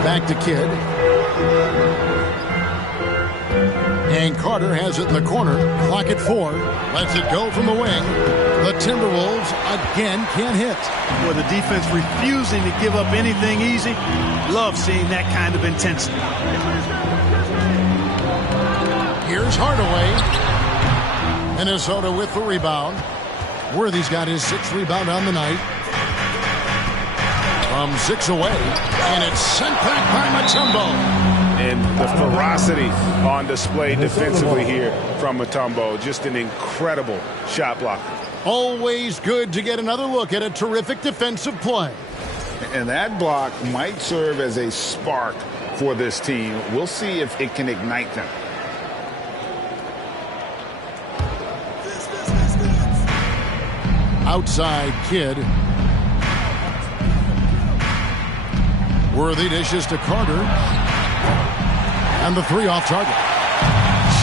Back to Kidd. And Carter has it in the corner. Clock at 4. Lets it go from the wing. The Timberwolves again can't hit. With the defense refusing to give up anything easy. Love seeing that kind of intensity. Here's Hardaway. Minnesota with the rebound. Worthy's got his 6th rebound on the night. From 6 away. And it's sent back by Mutombo. And the ferocity on display defensively here from Mutombo. Just an incredible shot blocker. Always good to get another look at a terrific defensive play. And that block might serve as a spark for this team. We'll see if it can ignite them. Outside Kidd. Worthy dishes to Carter. And the 3 off target.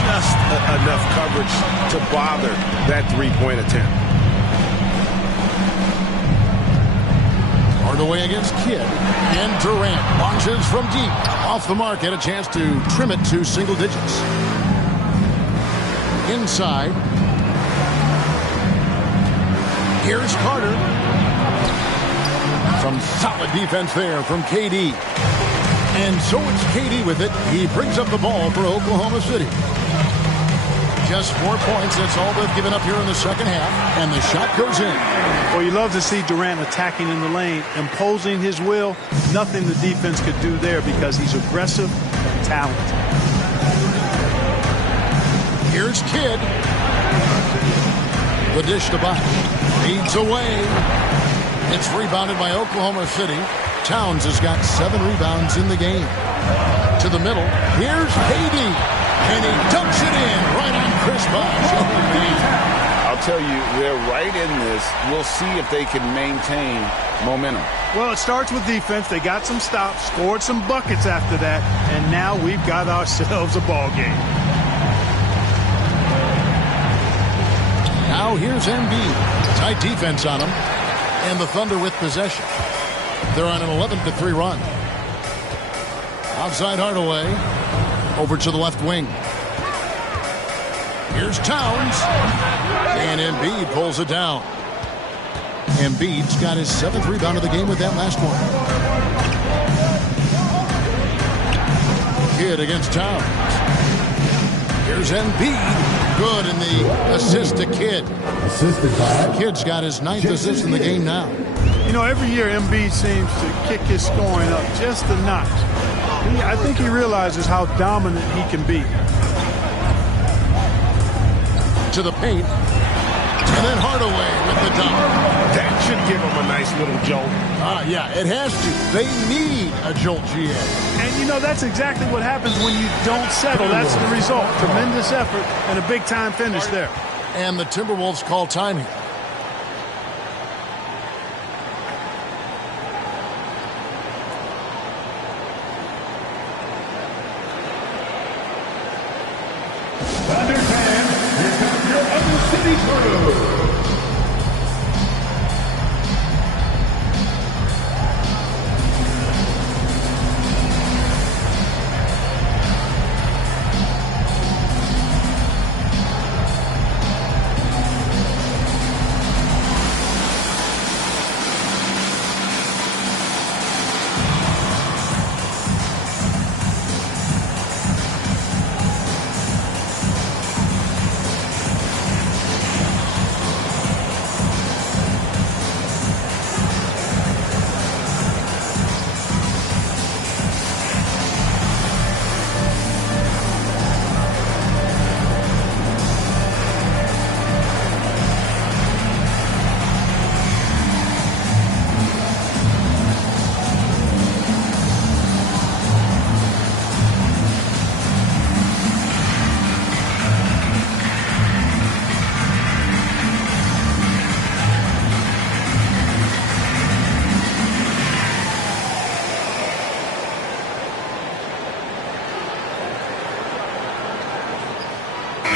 Just enough coverage to bother that 3-point attempt. Hardaway against Kidd. And Durant launches from deep. Off the mark. Had a chance to trim it to single digits. Inside. Here's Carter. Some solid defense there from KD. And so it's KD with it. He brings up the ball for Oklahoma City. Just 4 points. That's all they've given up here in the second half. And the shot goes in. Well, you love to see Durant attacking in the lane, imposing his will. Nothing the defense could do there because he's aggressive and talented. Here's Kidd. The dish to Bosch. Feeds away. It's rebounded by Oklahoma City. Towns has got 7 rebounds in the game. To the middle. Here's KD. And he dumps it in right on Chris Bosch. Oh, man. I'll tell you, they're right in this. We'll see if they can maintain momentum. Well, it starts with defense. They got some stops, scored some buckets after that, and now we've got ourselves a ball game. Now here's Embiid. Tight defense on him. And the Thunder with possession. They're on an 11-3 run. Outside Hardaway. Over to the left wing. Here's Towns. And Embiid pulls it down. Embiid's got his 7th rebound of the game with that last one. Kidd against Towns. Here's Embiid. Good in the assist to Kidd. Kidd's got his 9th assist in the game now. You know, every year Embiid seems to kick his scoring up just a notch. I think he realizes how dominant he can be. To the paint. And then Hardaway with the dunk. That should give him a nice little jolt. Yeah, it has to. They need a jolt, GA. And, you know, that's exactly what happens when you don't settle. That's the result. Tremendous effort and a big-time finish there. And the Timberwolves call time here. Thunder fans, here comes your other city crew.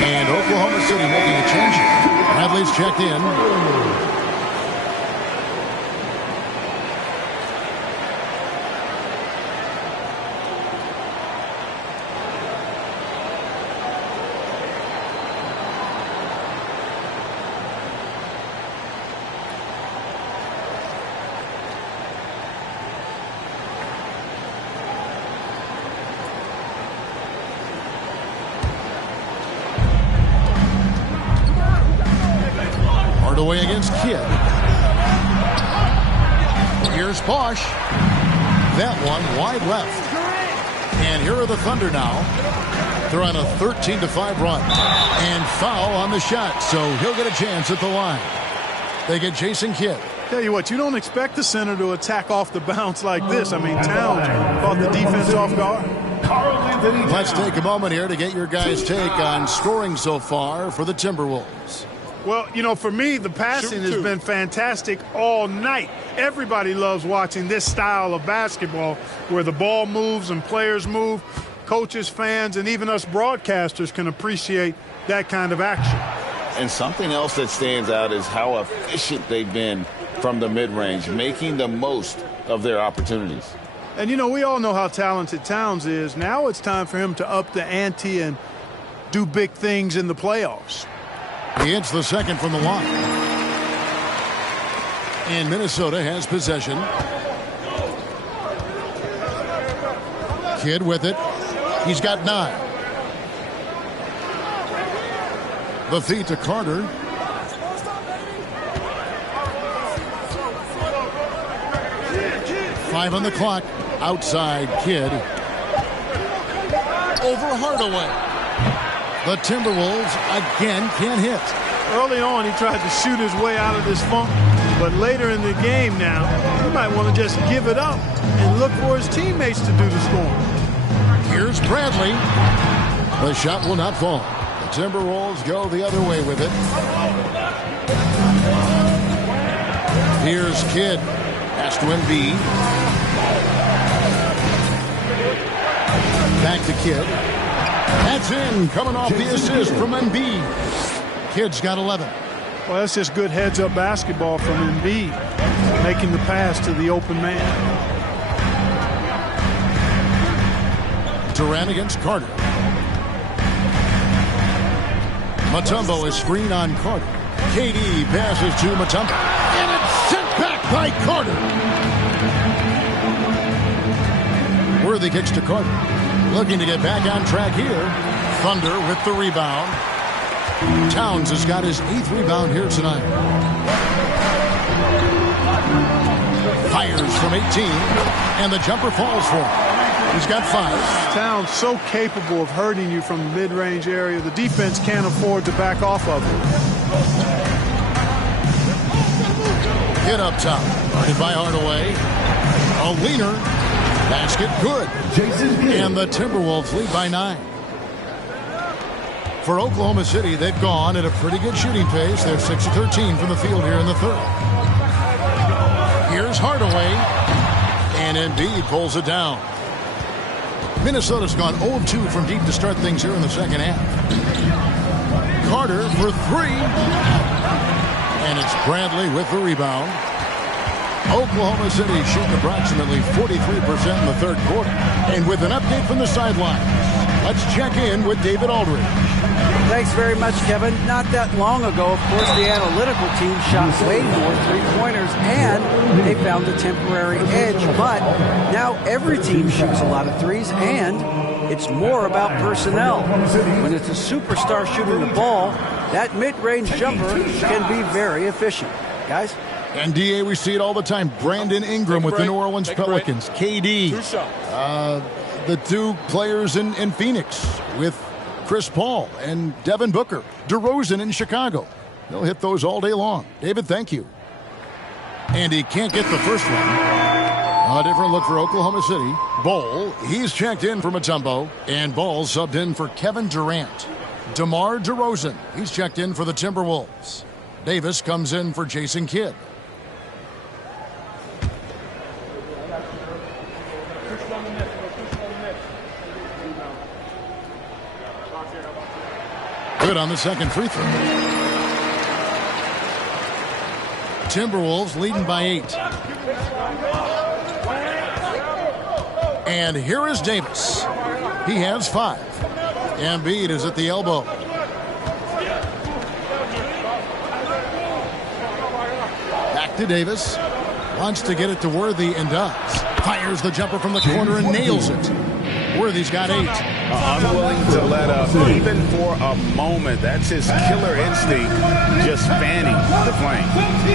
And Oklahoma City making a change. Bradley's checked in. Hardaway against Kidd. Here's Bosch. That one wide left. And here are the Thunder now. They're on a 13-5 run. And foul on the shot, so he'll get a chance at the line. They get Jason Kidd. Tell you what, you don't expect the center to attack off the bounce like this. I mean, Towns caught the defense off guard. Let's take a moment here to get your guys' take on scoring so far for the Timberwolves. Well, you know, for me, the passing has been fantastic all night. Everybody loves watching this style of basketball where the ball moves and players move. Coaches, fans, and even us broadcasters can appreciate that kind of action. And something else that stands out is how efficient they've been from the mid-range, making the most of their opportunities. And, you know, we all know how talented Towns is. Now it's time for him to up the ante and do big things in the playoffs. He hits the second from the line. And Minnesota has possession. Kidd with it. He's got 9. The feed to Carter. Five on the clock. Outside Kidd. Over Hardaway. The Timberwolves again can't hit. Early on, he tried to shoot his way out of this funk. But later in the game now, he might want to just give it up and look for his teammates to do the scoring. Here's Bradley. The shot will not fall. The Timberwolves go the other way with it. Here's Kidd. Pass to Embiid. Back to Kidd. That's in. Coming off the assist from Embiid. Kidd's got 11. Well, that's just good heads-up basketball from Embiid, making the pass to the open man. Durant against Carter. Mutombo is screen on Carter. KD passes to Mutombo. And it's sent back by Carter. Worthy kicks to Carter. Looking to get back on track here. Thunder with the rebound. Towns has got his 8th rebound here tonight. Fires from 18. And the jumper falls for him. He's got 5. Towns so capable of hurting you from the mid-range area. The defense can't afford to back off of it. Get up top. Guarded by Hardaway. A leaner. Basket good. And the Timberwolves lead by 9. For Oklahoma City, they've gone at a pretty good shooting pace. They're 6 of 13 from the field here in the third. Here's Hardaway. And Embiid pulls it down. Minnesota's gone 0 of 2 from deep to start things here in the second half. Carter for 3. And it's Bradley with the rebound. Oklahoma City shooting approximately 43% in the third quarter. And with an update from the sideline, let's check in with David Aldridge. Thanks very much, Kevin. Not that long ago, of course, the analytical team shot way more three-pointers, and they found a temporary edge. But now every team shoots a lot of threes, and it's more about personnel. When it's a superstar shooting the ball, that mid-range jumper can be very efficient. Guys? And DA, we see it all the time. Brandon Ingram with the New Orleans Pelicans. KD. The 2 players in Phoenix with Chris Paul and Devin Booker. DeRozan in Chicago. They'll hit those all day long. David, thank you. And he can't get the first one. A different look for Oklahoma City. Bol, he's checked in for Mutombo. And Ball subbed in for Kevin Durant. DeMar DeRozan, he's checked in for the Timberwolves. Davis comes in for Jason Kidd. Good on the second free throw. Timberwolves leading by 8. And here is Davis. He has 5. Embiid is at the elbow. Back to Davis. Wants to get it to Worthy and does. Fires the jumper from the corner and nails it. Worthy's got 8. Unwilling to let up even for a moment. That's his killer instinct, just fanning the flame.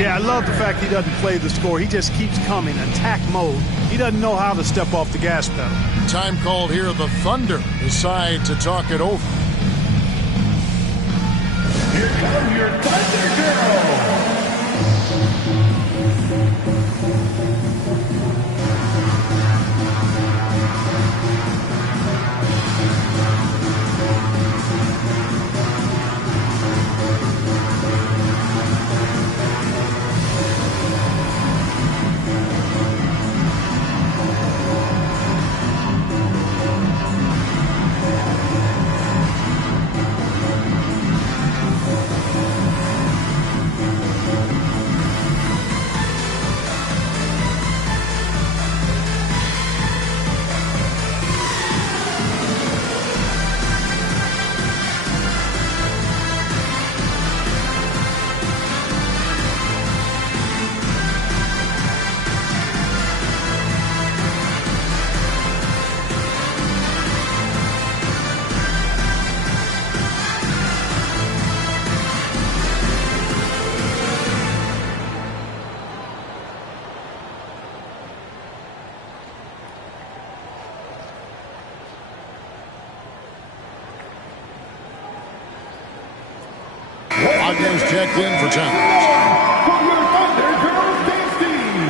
Yeah, I love the fact he doesn't play the score. He just keeps coming, attack mode. He doesn't know how to step off the gas pedal. Time called here. The Thunder decide to talk it over. Here come your Thunder Girls. Wagner's checked in for time. From your Thunder Girls dance team.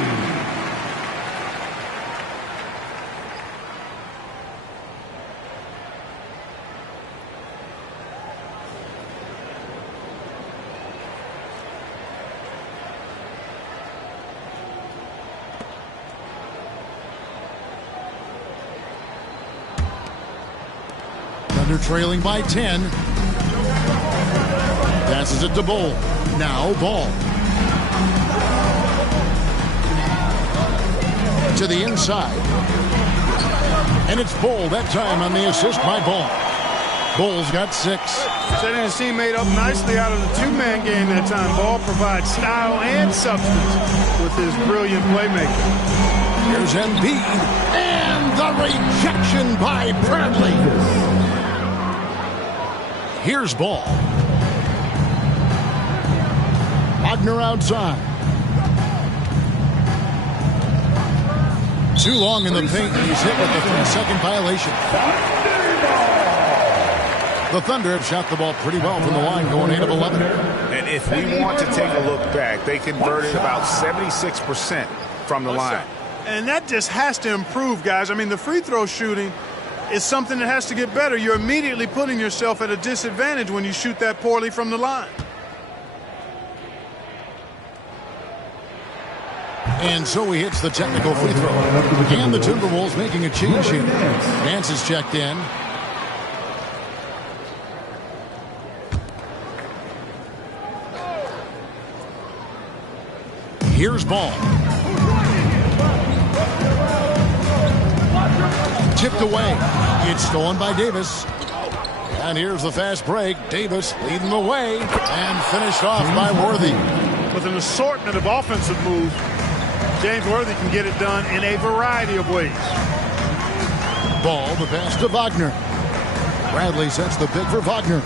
Thunder trailing by 10. Passes it to Bull. Now Ball. To the inside. And it's Bull that time on the assist by Ball. Bull's got 6. Setting his teammate up nicely out of the two-man game that time. Ball provides style and substance with his brilliant playmaking. Here's Embiid. And the rejection by Bradley. Here's Ball. Wagner outside. Too long in the paint. He's hit with the 3-second violation. The Thunder have shot the ball pretty well from the line, going 8 of 11. And if we want to take a look back, they converted about 76% from the line. And that just has to improve, guys. I mean, the free throw shooting is something that has to get better. You're immediately putting yourself at a disadvantage when you shoot that poorly from the line. And so he hits the technical free throw. And the Timberwolves making a change here. Nance is checked in. Here's Ball. Tipped away. It's stolen by Davis. And here's the fast break. Davis leading the way. And finished off by Worthy. With an assortment of offensive moves, James Worthy can get it done in a variety of ways. Ball, the pass to Wagner. Bradley sets the pick for Wagner.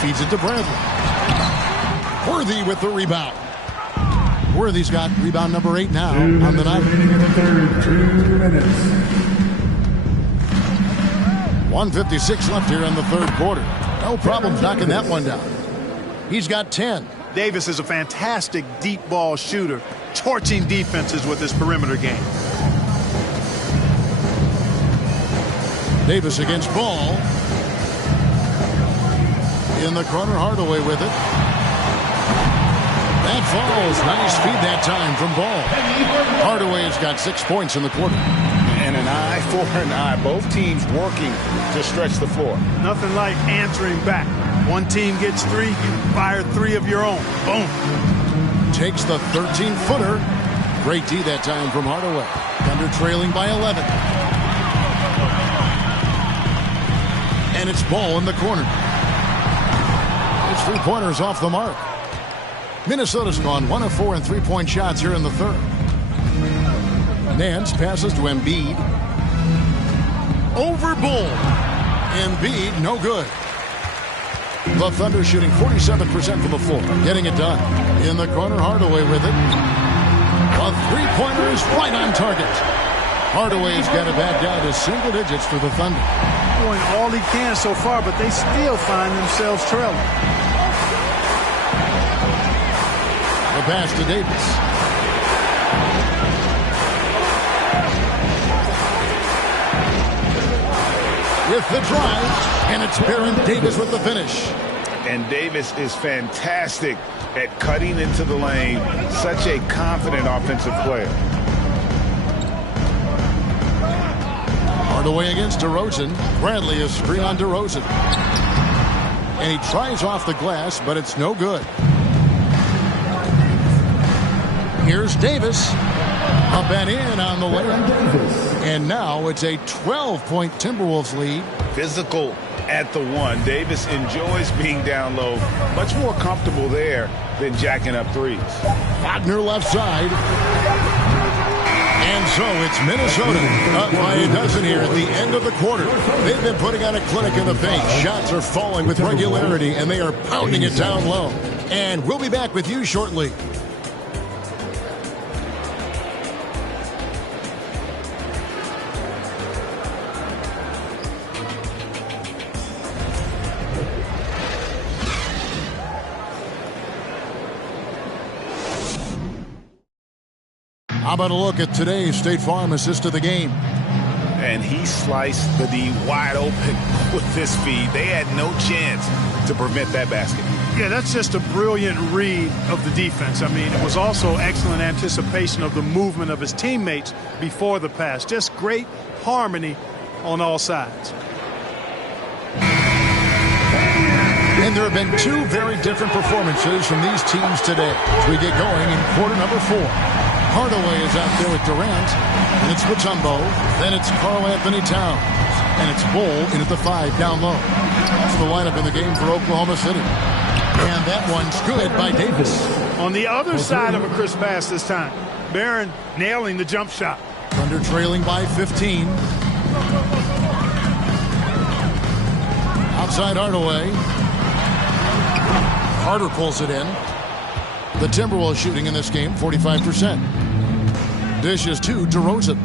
Feeds it to Bradley. Worthy with the rebound. Worthy's got rebound number 8 now on the night. 2 minutes. 1:56 left here in the third quarter. No problems knocking that one down. He's got 10. Davis is a fantastic deep ball shooter, torching defenses with his perimeter game. Davis against Ball. In the corner, Hardaway with it. That falls. Nice feed that time from Ball. Hardaway's got 6 points in the quarter. And an eye for an eye. Both teams working to stretch the floor. Nothing like answering back. One team gets 3, you fire 3 of your own. Boom. Takes the 13-footer. Great D that time from Hardaway. Thunder trailing by 11. And it's Ball in the corner. His 3-pointers off the mark. Minnesota's gone 1 of 4 in 3-point shots here in the third. Nance passes to Embiid. over Bull. Embiid, no good. The Thunder shooting 47% from the floor, getting it done. In the corner, Hardaway with it. A three-pointer is right on target. Hardaway's got it back down to single digits for the Thunder. Doing all he can so far, but they still find themselves trailing. The pass to Davis. With the drive, and it's Baron Davis with the finish. And Davis is fantastic at cutting into the lane. Such a confident offensive player. Hardaway against DeRozan. Bradley is screen on DeRozan. And he tries off the glass, but it's no good. Here's Davis. Up and in on the layup. And now it's a 12-point Timberwolves lead. Physical at the one. Davis enjoys being down low. Much more comfortable there than jacking up threes. Wagner left side. And so it's Minnesota up by a dozen here at the end of the quarter. They've been putting on a clinic in the paint. Shots are falling with regularity, and they are pounding it down low. And we'll be back with you shortly. How about a look at today's State Farm assist of the game? And he sliced the D wide open with this feed. They had no chance to prevent that basket. Yeah, that's just a brilliant read of the defense. I mean, it was also excellent anticipation of the movement of his teammates before the pass. Just great harmony on all sides. And there have been two very different performances from these teams today as we get going in quarter number 4. Hardaway is out there with Durant, and it's Mutombo. Then it's Karl Anthony Towns, and it's Bull in at the 5 down low. That's the lineup in the game for Oklahoma City. And that one's good by Davis. On the other side of a crisp pass this time. Barron nailing the jump shot. Thunder trailing by 15. Outside Hardaway. Carter pulls it in. The Timberwolves shooting in this game, 45%. Dishes to DeRozan.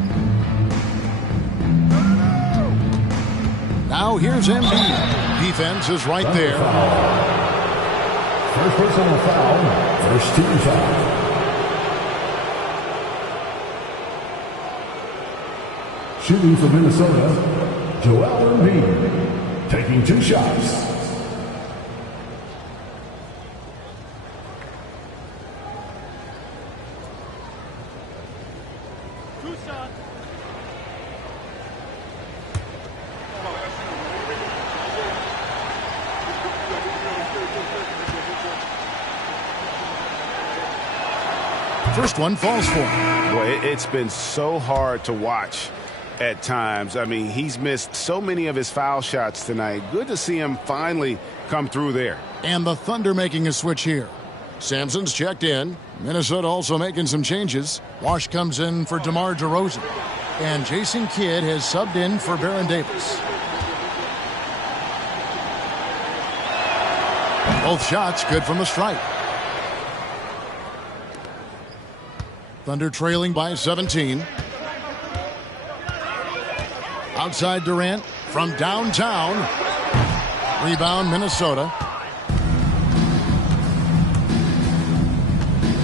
Now here's Embiid. Defense is right there. First personal foul. First team foul. Shooting for Minnesota, Joel Embiid. Taking 2 shots. First one falls for him. Boy, it's been so hard to watch at times. I mean, he's missed so many of his foul shots tonight. Good to see him finally come through there. And the Thunder making a switch here. Sampson's checked in. Minnesota also making some changes. Wash comes in for DeMar DeRozan. And Jason Kidd has subbed in for Baron Davis. Both shots good from the stripe. Thunder trailing by 17. Outside Durant from downtown. Rebound Minnesota.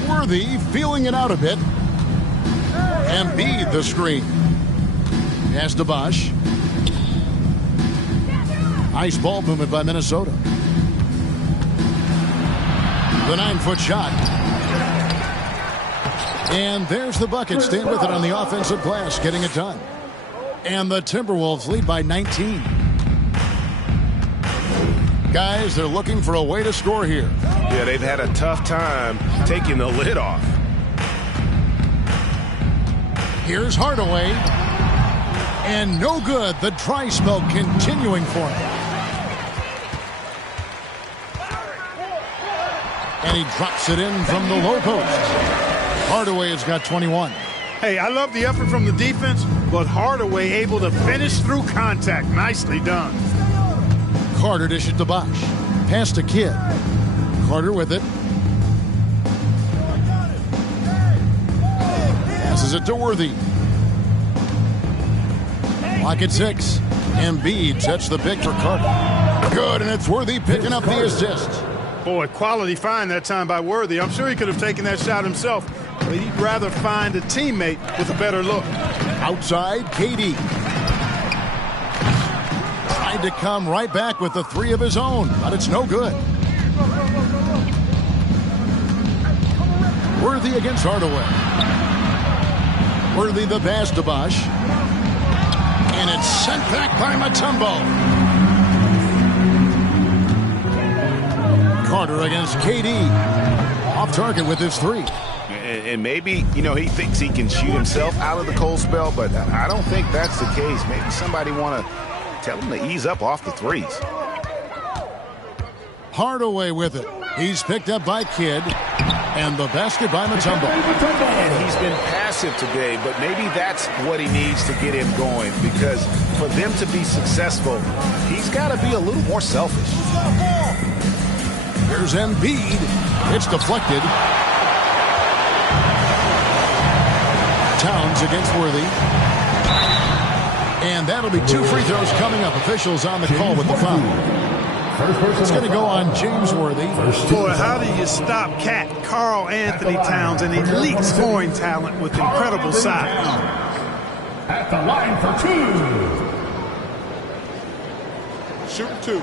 Worthy feeling it out a bit. Embiid the screen. Pass to Bosch. Nice ball movement by Minnesota. The 9-foot shot. And there's the bucket. Stand with it on the offensive glass, getting it done. And the Timberwolves lead by 19. Guys, they're looking for a way to score here. Yeah, they've had a tough time taking the lid off. Here's Hardaway. And no good. The dry spell continuing for him. And he drops it in from the low post. Hardaway has got 21. Hey, I love the effort from the defense, but Hardaway able to finish through contact. Nicely done. Carter dishes to Bosch. Pass to Kidd. Carter with it. Passes it to Worthy. Lock at 6. Embiid sets the pick for Carter. Good, and it's Worthy picking up the assist. Boy, quality find that time by Worthy. I'm sure he could have taken that shot himself, but he'd rather find a teammate with a better look. Outside, KD. Tried to come right back with the 3 of his own, but it's no good. Worthy against Hardaway. Worthy the pass to Bosch. And it's sent back by Mutombo. Carter against KD. Off target with his 3. And maybe, he thinks he can shoot himself out of the cold spell, but I don't think that's the case. Maybe somebody want to tell him to ease up off the 3s. Hardaway with it. He's picked up by Kidd. And the basket by Mutombo. And he's been passive today, but maybe that's what he needs to get him going, because for them to be successful, he's got to be a little more selfish. Here's Embiid. It's deflected. Towns against Worthy. And that'll be 2 free throws coming up. Officials on the call with the foul. It's going to go on James Worthy. Boy, how do you stop Cat Karl Anthony Towns, an elite scoring talent with incredible size? At the line for 2. Shooting 2.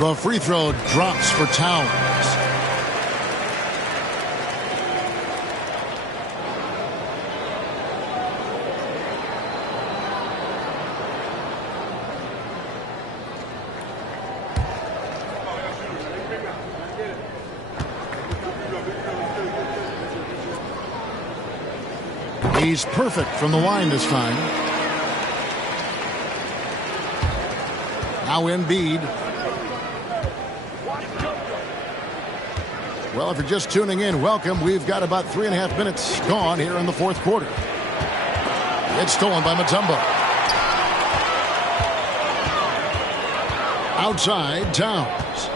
The free throw drops for Towns. He's perfect from the line this time. Now Embiid. Well, if you're just tuning in, welcome. We've got about 3.5 minutes gone here in the 4th quarter. It's stolen by Mutombo. Outside, Towns.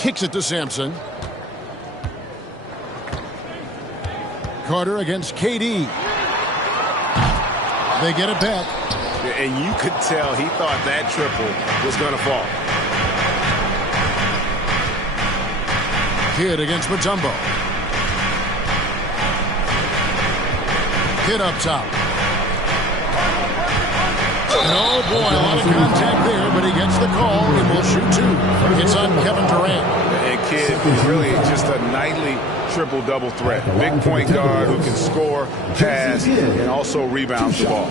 Kicks it to Sampson. Carter against KD. They get it back. And you could tell he thought that triple was going to fall. Kidd against Mutombo. Kidd up top. And oh boy, a lot of contact there, but he gets the call and will shoot 2. It's on Kevin Durant. And Kidd is really just a nightly triple-double threat. Big point guard who can score, pass, and also rebound the ball.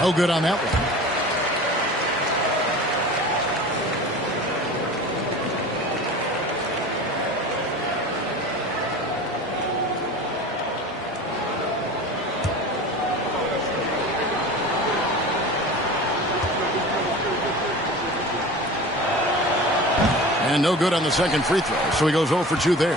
No good on that one. And no good on the second free throw, so he goes 0 for 2 there.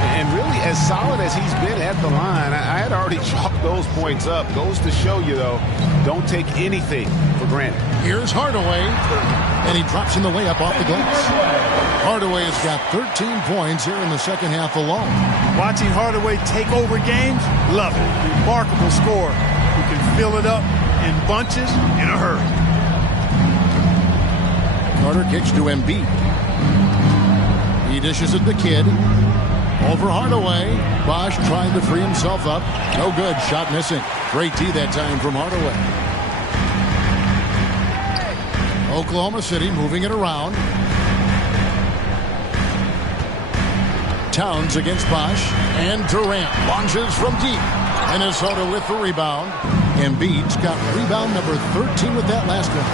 And really, as solid as he's been at the line, I had already chalked those points up. Goes to show you, though, don't take anything for granted. Here's Hardaway, and he drops in the layup off the glass. Hardaway has got 13 points here in the second half alone. Watching Hardaway take over games, love it. Remarkable scorer who can fill it up in bunches in a hurry. Carter kicks to Embiid. He dishes it to Kidd. Over Hardaway. Bosch trying to free himself up. No good. Shot missing. Great D that time from Hardaway. Oklahoma City moving it around. Towns against Bosch. And Durant launches from deep. Minnesota with the rebound. Embiid's got rebound number 13 with that last one.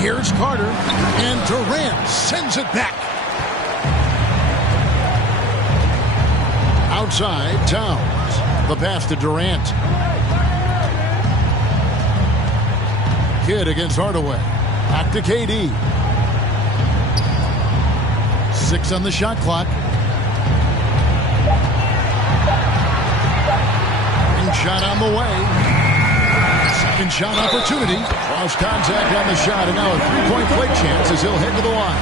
Here's Carter, and Durant sends it back. Outside, Towns. The pass to Durant. Kidd against Hardaway. Back to KD. 6 on the shot clock. And shot on the way. Second shot opportunity. Lost contact on the shot, and now a three-point play chance as he'll head to the line.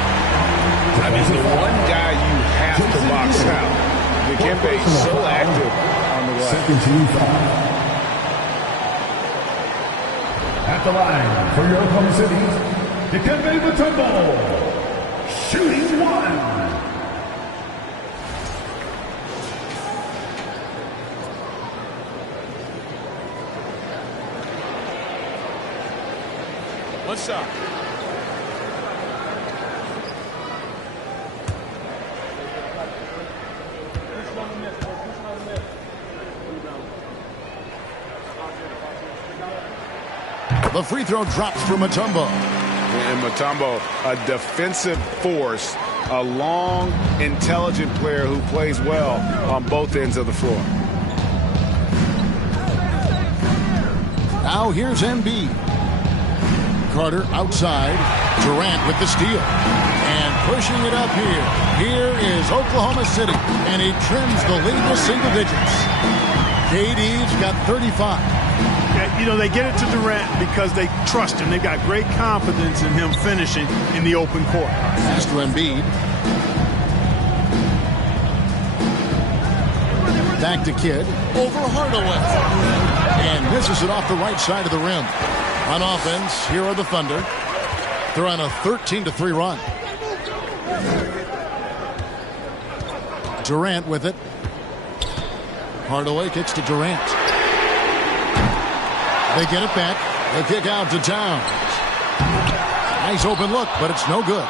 I mean, the one guy you have to box out. Dikembe is so active on the right. Second team foul. At the line for your Oklahoma City, Dikembe Mutombo, shooting one. One shot. The free throw drops for Mutombo. And Mutombo, a defensive force, a long, intelligent player who plays well on both ends of the floor. Now here's Embiid. Carter outside. Durant with the steal. And pushing it up here. Here is Oklahoma City. And he trims the lead to single digits. KD's got 35. You know, they get it to Durant because they trust him. They've got great confidence in him finishing in the open court. Pass to Embiid. Back to Kidd. Over Hardaway. And misses it off the right side of the rim. On offense, here are the Thunder. They're on a 13-3 run. Durant with it. Hardaway kicks to Durant. They get it back. They kick out to Towns. Nice open look, but it's no good.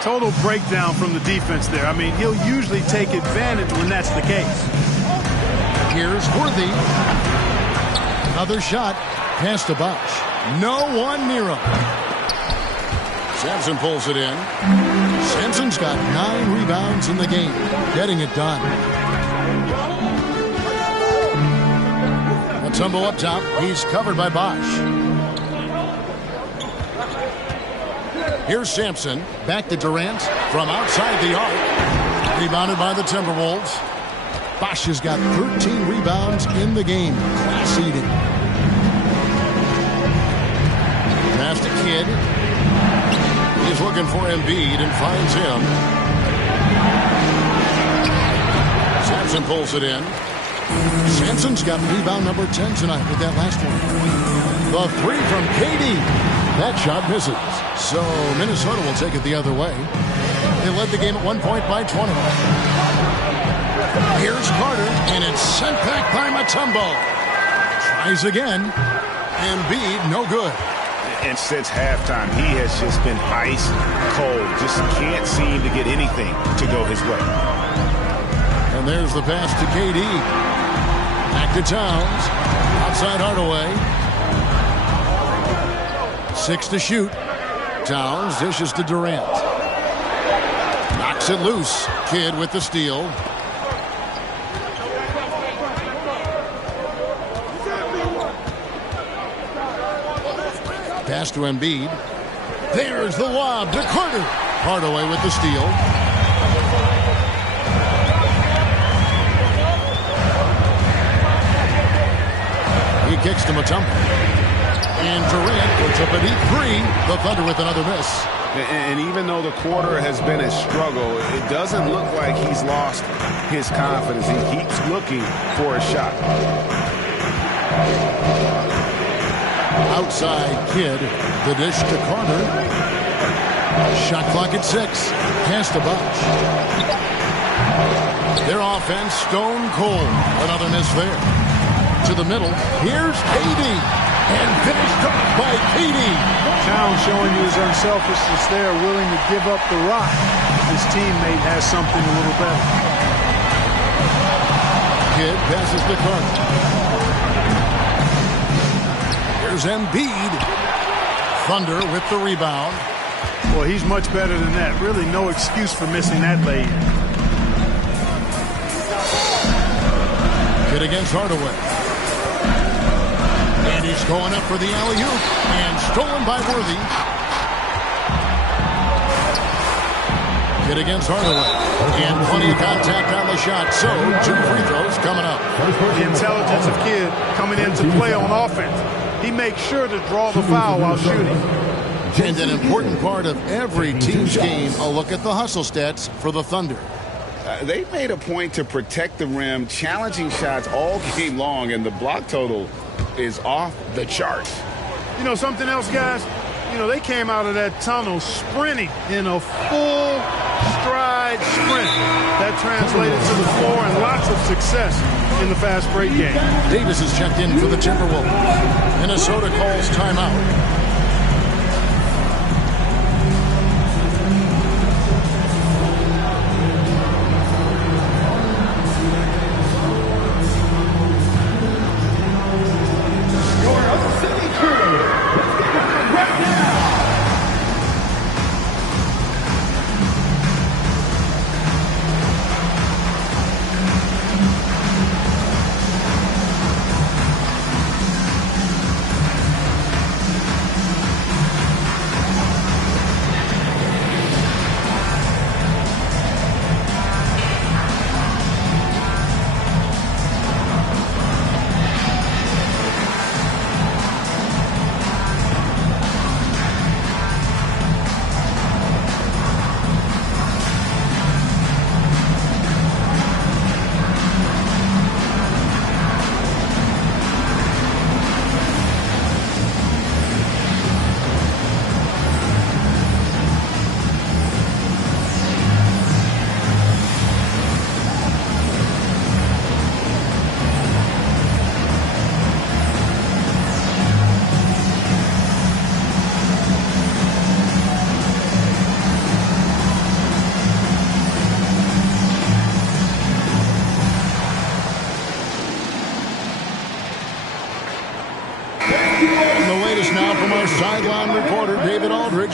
Total breakdown from the defense there. I mean, he'll usually take advantage when that's the case. Here's Worthy. Another shot. Pass to Bosch. No one near him. Sampson pulls it in. Sampson's got 9 rebounds in the game. Getting it done. Mutombo up top. He's covered by Bosch. Here's Sampson. Back to Durant from outside the arc. Rebounded by the Timberwolves. Bosch has got 13 rebounds in the game. Class eating. Pass to Kidd. He's looking for Embiid and finds him. Sampson pulls it in. Sampson's got rebound number 10 tonight with that last one. The three from KD. That shot misses. So Minnesota will take it the other way. They led the game at 1 point by 20. Here's Carter, and it's sent back by Mutombo. Tries again. Embiid, no good. And since halftime, he has just been ice cold. Just can't seem to get anything to go his way. And there's the pass to KD. Back to Towns. Outside Hardaway. 6 to shoot. Towns dishes to Durant. Knocks it loose. Kidd with the steal. Pass to Embiid. There's the lob to Carter. Hardaway with the steal. He kicks to Mutombo. And Durant puts up a deep three. The Thunder with another miss. And even though the quarter has been a struggle, it doesn't look like he's lost his confidence. He keeps looking for a shot. Outside Kidd. The dish to Carter. Shot clock at 6. Pass to Bosch. Their offense stone cold. Another miss there. To the middle. Here's KD. And finished off by KD. Towns showing you his unselfishness there, willing to give up the rock. His teammate has something a little better. Kidd passes to Carter. Here's Embiid. Thunder with the rebound. Well, he's much better than that. Really no excuse for missing that lay-in. Kid against Hardaway. And he's going up for the alley-oop. And stolen by Worthy. Kid against Hardaway. And plenty of contact on the shot. So, 2 free throws coming up. The intelligence of Kidd coming into play on offense. He makes sure to draw the foul while shooting. And an important part of every team's game, a look at the hustle stats for the Thunder. They made a point to protect the rim, challenging shots all game long, and the block total is off the charts. You know something else, guys? You know, they came out of that tunnel sprinting in a full stride sprint. That translated to the floor and lots of success in the fast break game. Davis is checked in for the Timberwolves. Minnesota calls timeout.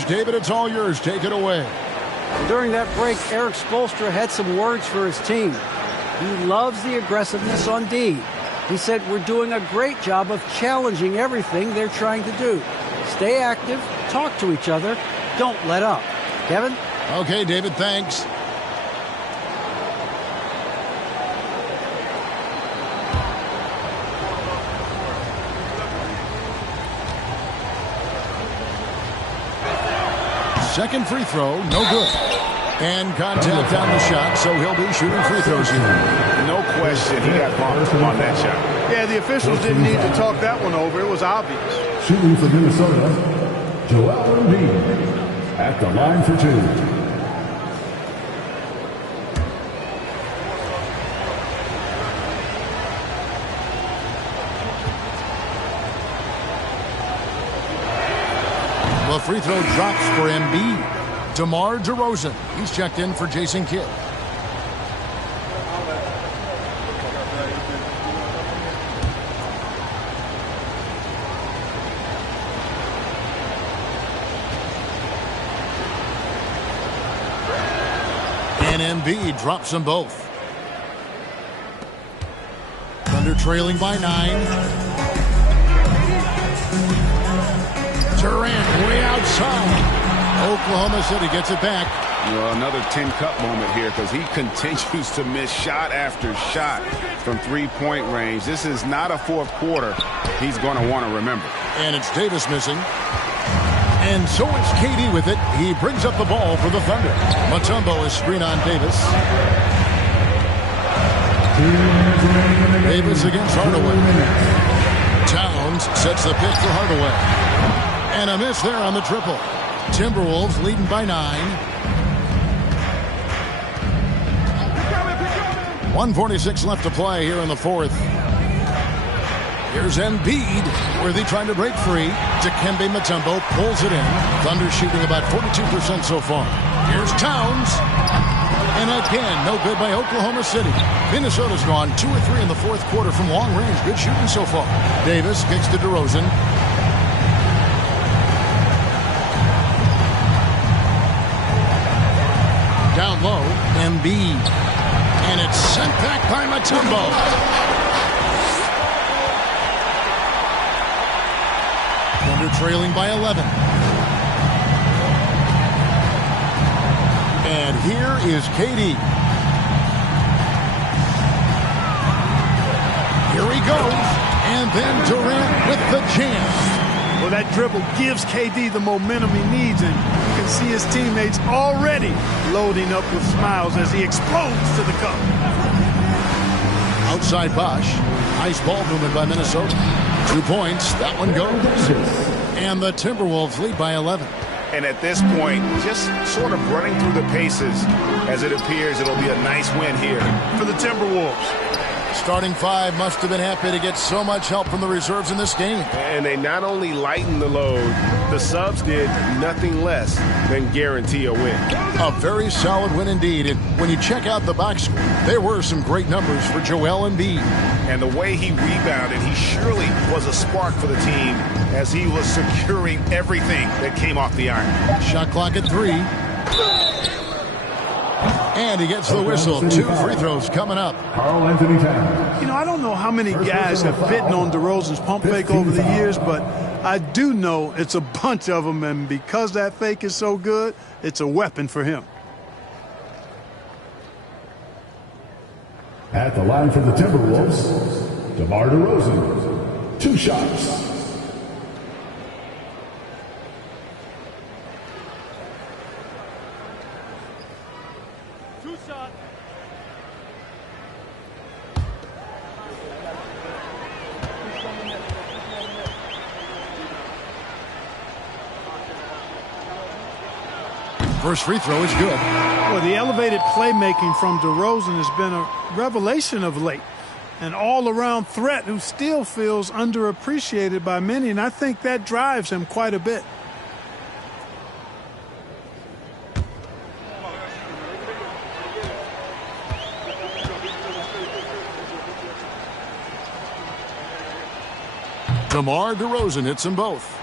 David, it's all yours. Take it away. During that break, Eric Spoelstra had some words for his team. He loves the aggressiveness on D. He said, we're doing a great job of challenging everything they're trying to do. Stay active, talk to each other, don't let up. Kevin? Okay, David, thanks. Second free throw, no good. And contact on the shot, so he'll be shooting free throws here. No question, he got bumped on that shot. Yeah, the officials didn't need to talk that one over. It was obvious. Shooting for Minnesota, Joel Embiid at the line for 2. The free throw drops for Embiid. DeMar DeRozan. He's checked in for Jason Kidd. And Embiid drops them both. Thunder trailing by 9. Durant way outside. Oklahoma City gets it back. Well, another tin cup moment here because he continues to miss shot after shot from three-point range. This is not a fourth quarter he's going to want to remember. And it's Davis missing. And so it's KD with it. He brings up the ball for the Thunder. Mutombo is screen on Davis. Davis against Hardaway. Towns sets the pick for Hardaway. And a miss there on the triple. Timberwolves leading by 9. 1:46 left to play here in the fourth. Here's Embiid, Worthy trying to break free. Dikembe Mutombo pulls it in. Thunder shooting about 42% so far. Here's Towns. And again, no good by Oklahoma City. Minnesota's gone 2 or 3 in the fourth quarter from long range. Good shooting so far. Davis kicks to DeRozan. Down low, Embiid. And it's sent back by Mutombo. Thunder trailing by 11. And here is KD. Here he goes. And then Durant with the jam. Well, that dribble gives KD the momentum he needs, and you can see his teammates already loading up with smiles as he explodes to the cup. Outside Bosch. Nice ball movement by Minnesota. 2 points. That one goes. And the Timberwolves lead by 11. And at this point, just sort of running through the paces as it appears it'll be a nice win here for the Timberwolves. Starting 5 must have been happy to get so much help from the reserves in this game. And they not only lightened the load, the subs did nothing less than guarantee a win. A very solid win indeed. And when you check out the box score, there were some great numbers for Joel Embiid. And the way he rebounded, he surely was a spark for the team as he was securing everything that came off the iron. Shot clock at 3. And he gets the whistle. 2 free throws coming up. Karl-Anthony Towns. You know, I don't know how many guys have bitten on DeRozan's pump fake over the years, but I do know it's a bunch of them, and because that fake is so good, it's a weapon for him. At the line for the Timberwolves, DeMar DeRozan. 2 shots. First free throw is good. Well, the elevated playmaking from DeRozan has been a revelation of late. An all-around threat who still feels underappreciated by many, and I think that drives him quite a bit. DeMar DeRozan hits them both.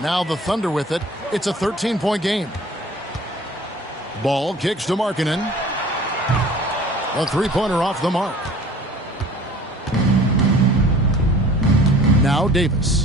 Now the Thunder with it. It's a 13-point game. Ball kicks to Markkanen. A three-pointer off the mark. Now Davis.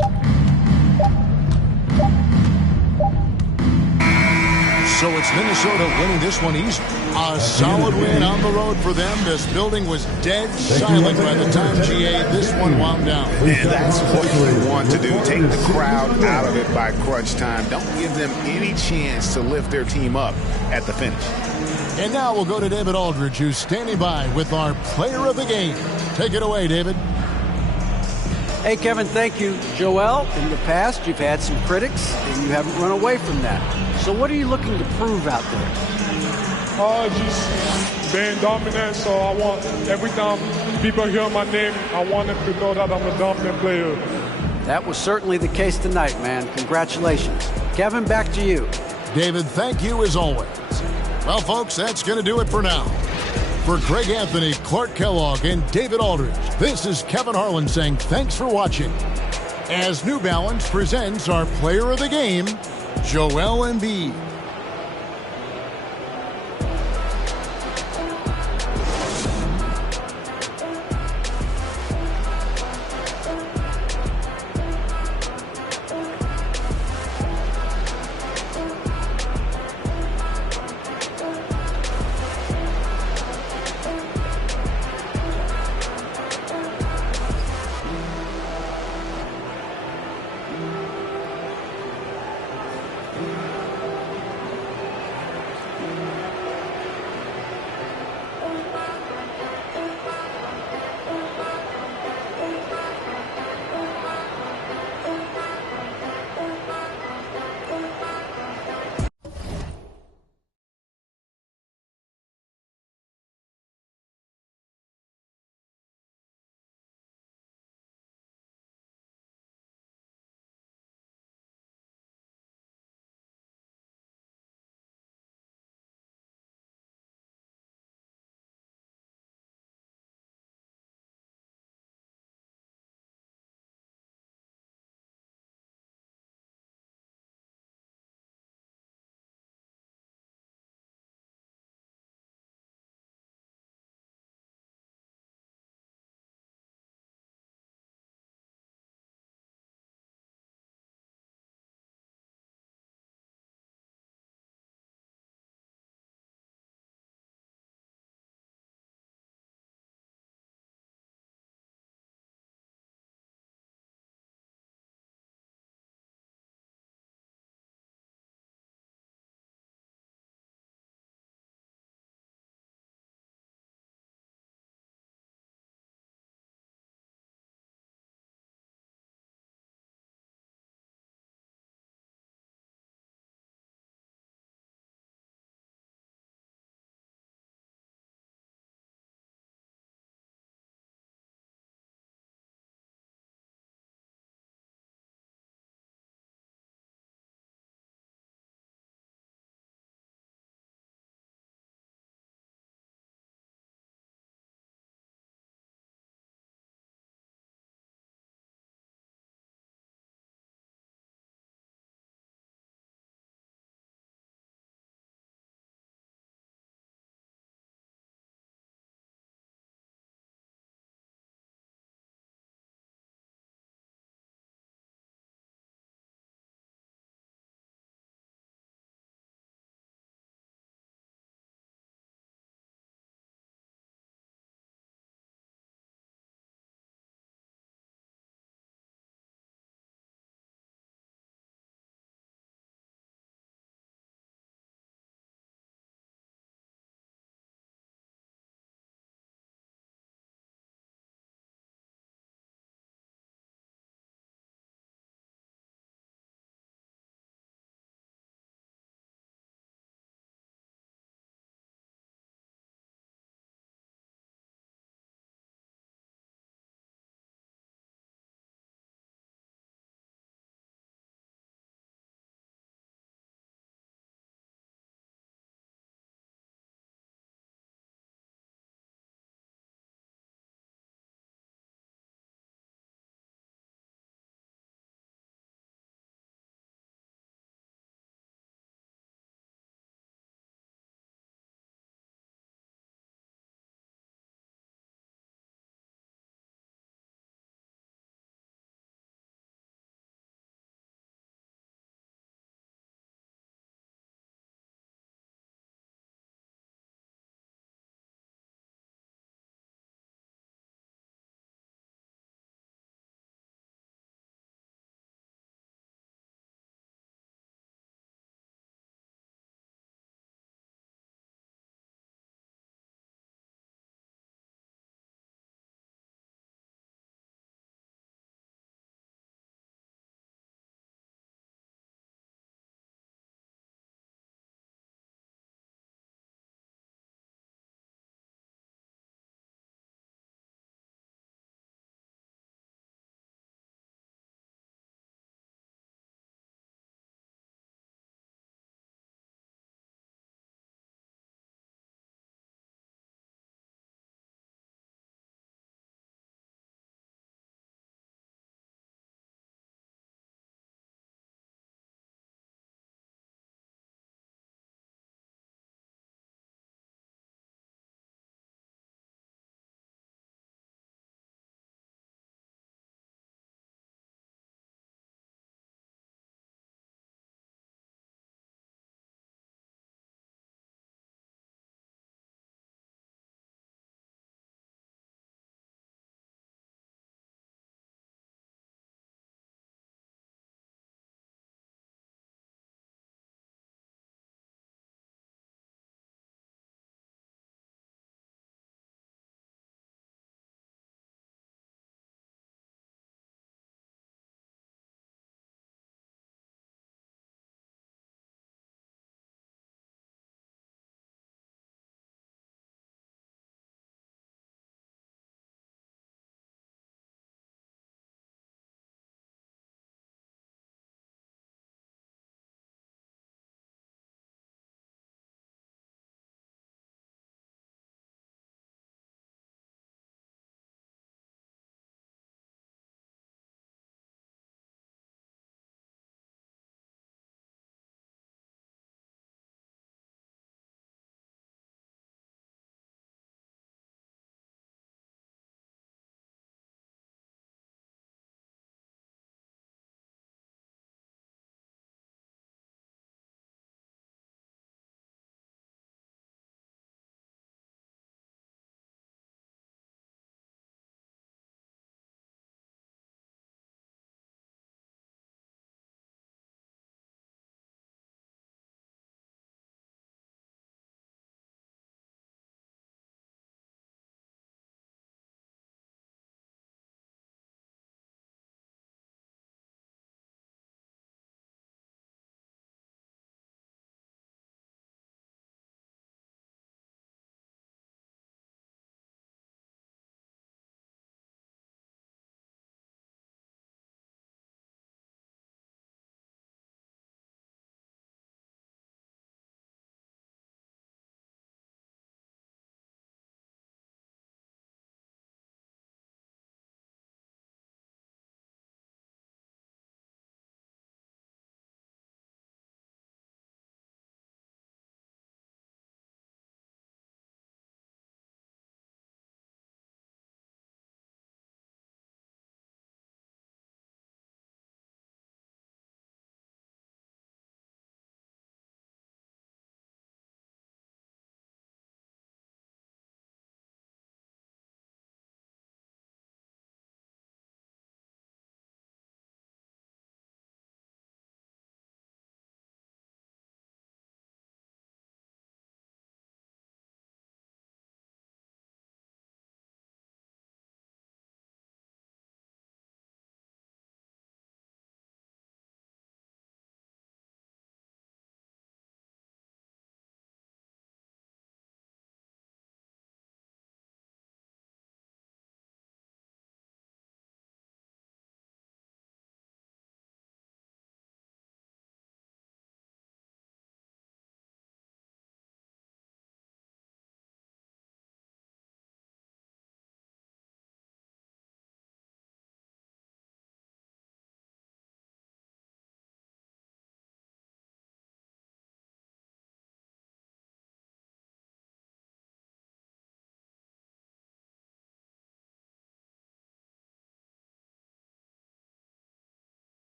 So it's Minnesota winning this one easy. A solid win on the road for them. This building was dead silent by the time GA this one wound down. And that's what you want to do. Take the crowd out of it by crunch time. Don't give them any chance to lift their team up at the finish. And now we'll go to David Aldridge, who's standing by with our player of the game. Take it away, David. Hey, Kevin, thank you. Joel, in the past, you've had some critics, and you haven't run away from that. So what are you looking to prove out there? Just being dominant, so I want, every time people hear my name, I want them to know that I'm a dominant player. That was certainly the case tonight, man. Congratulations. Kevin, back to you. David, thank you as always. Well, folks, that's going to do it for now. For Greg Anthony, Clark Kellogg, and David Aldridge, this is Kevin Harlan saying thanks for watching. As New Balance presents our player of the game, Joel Embiid.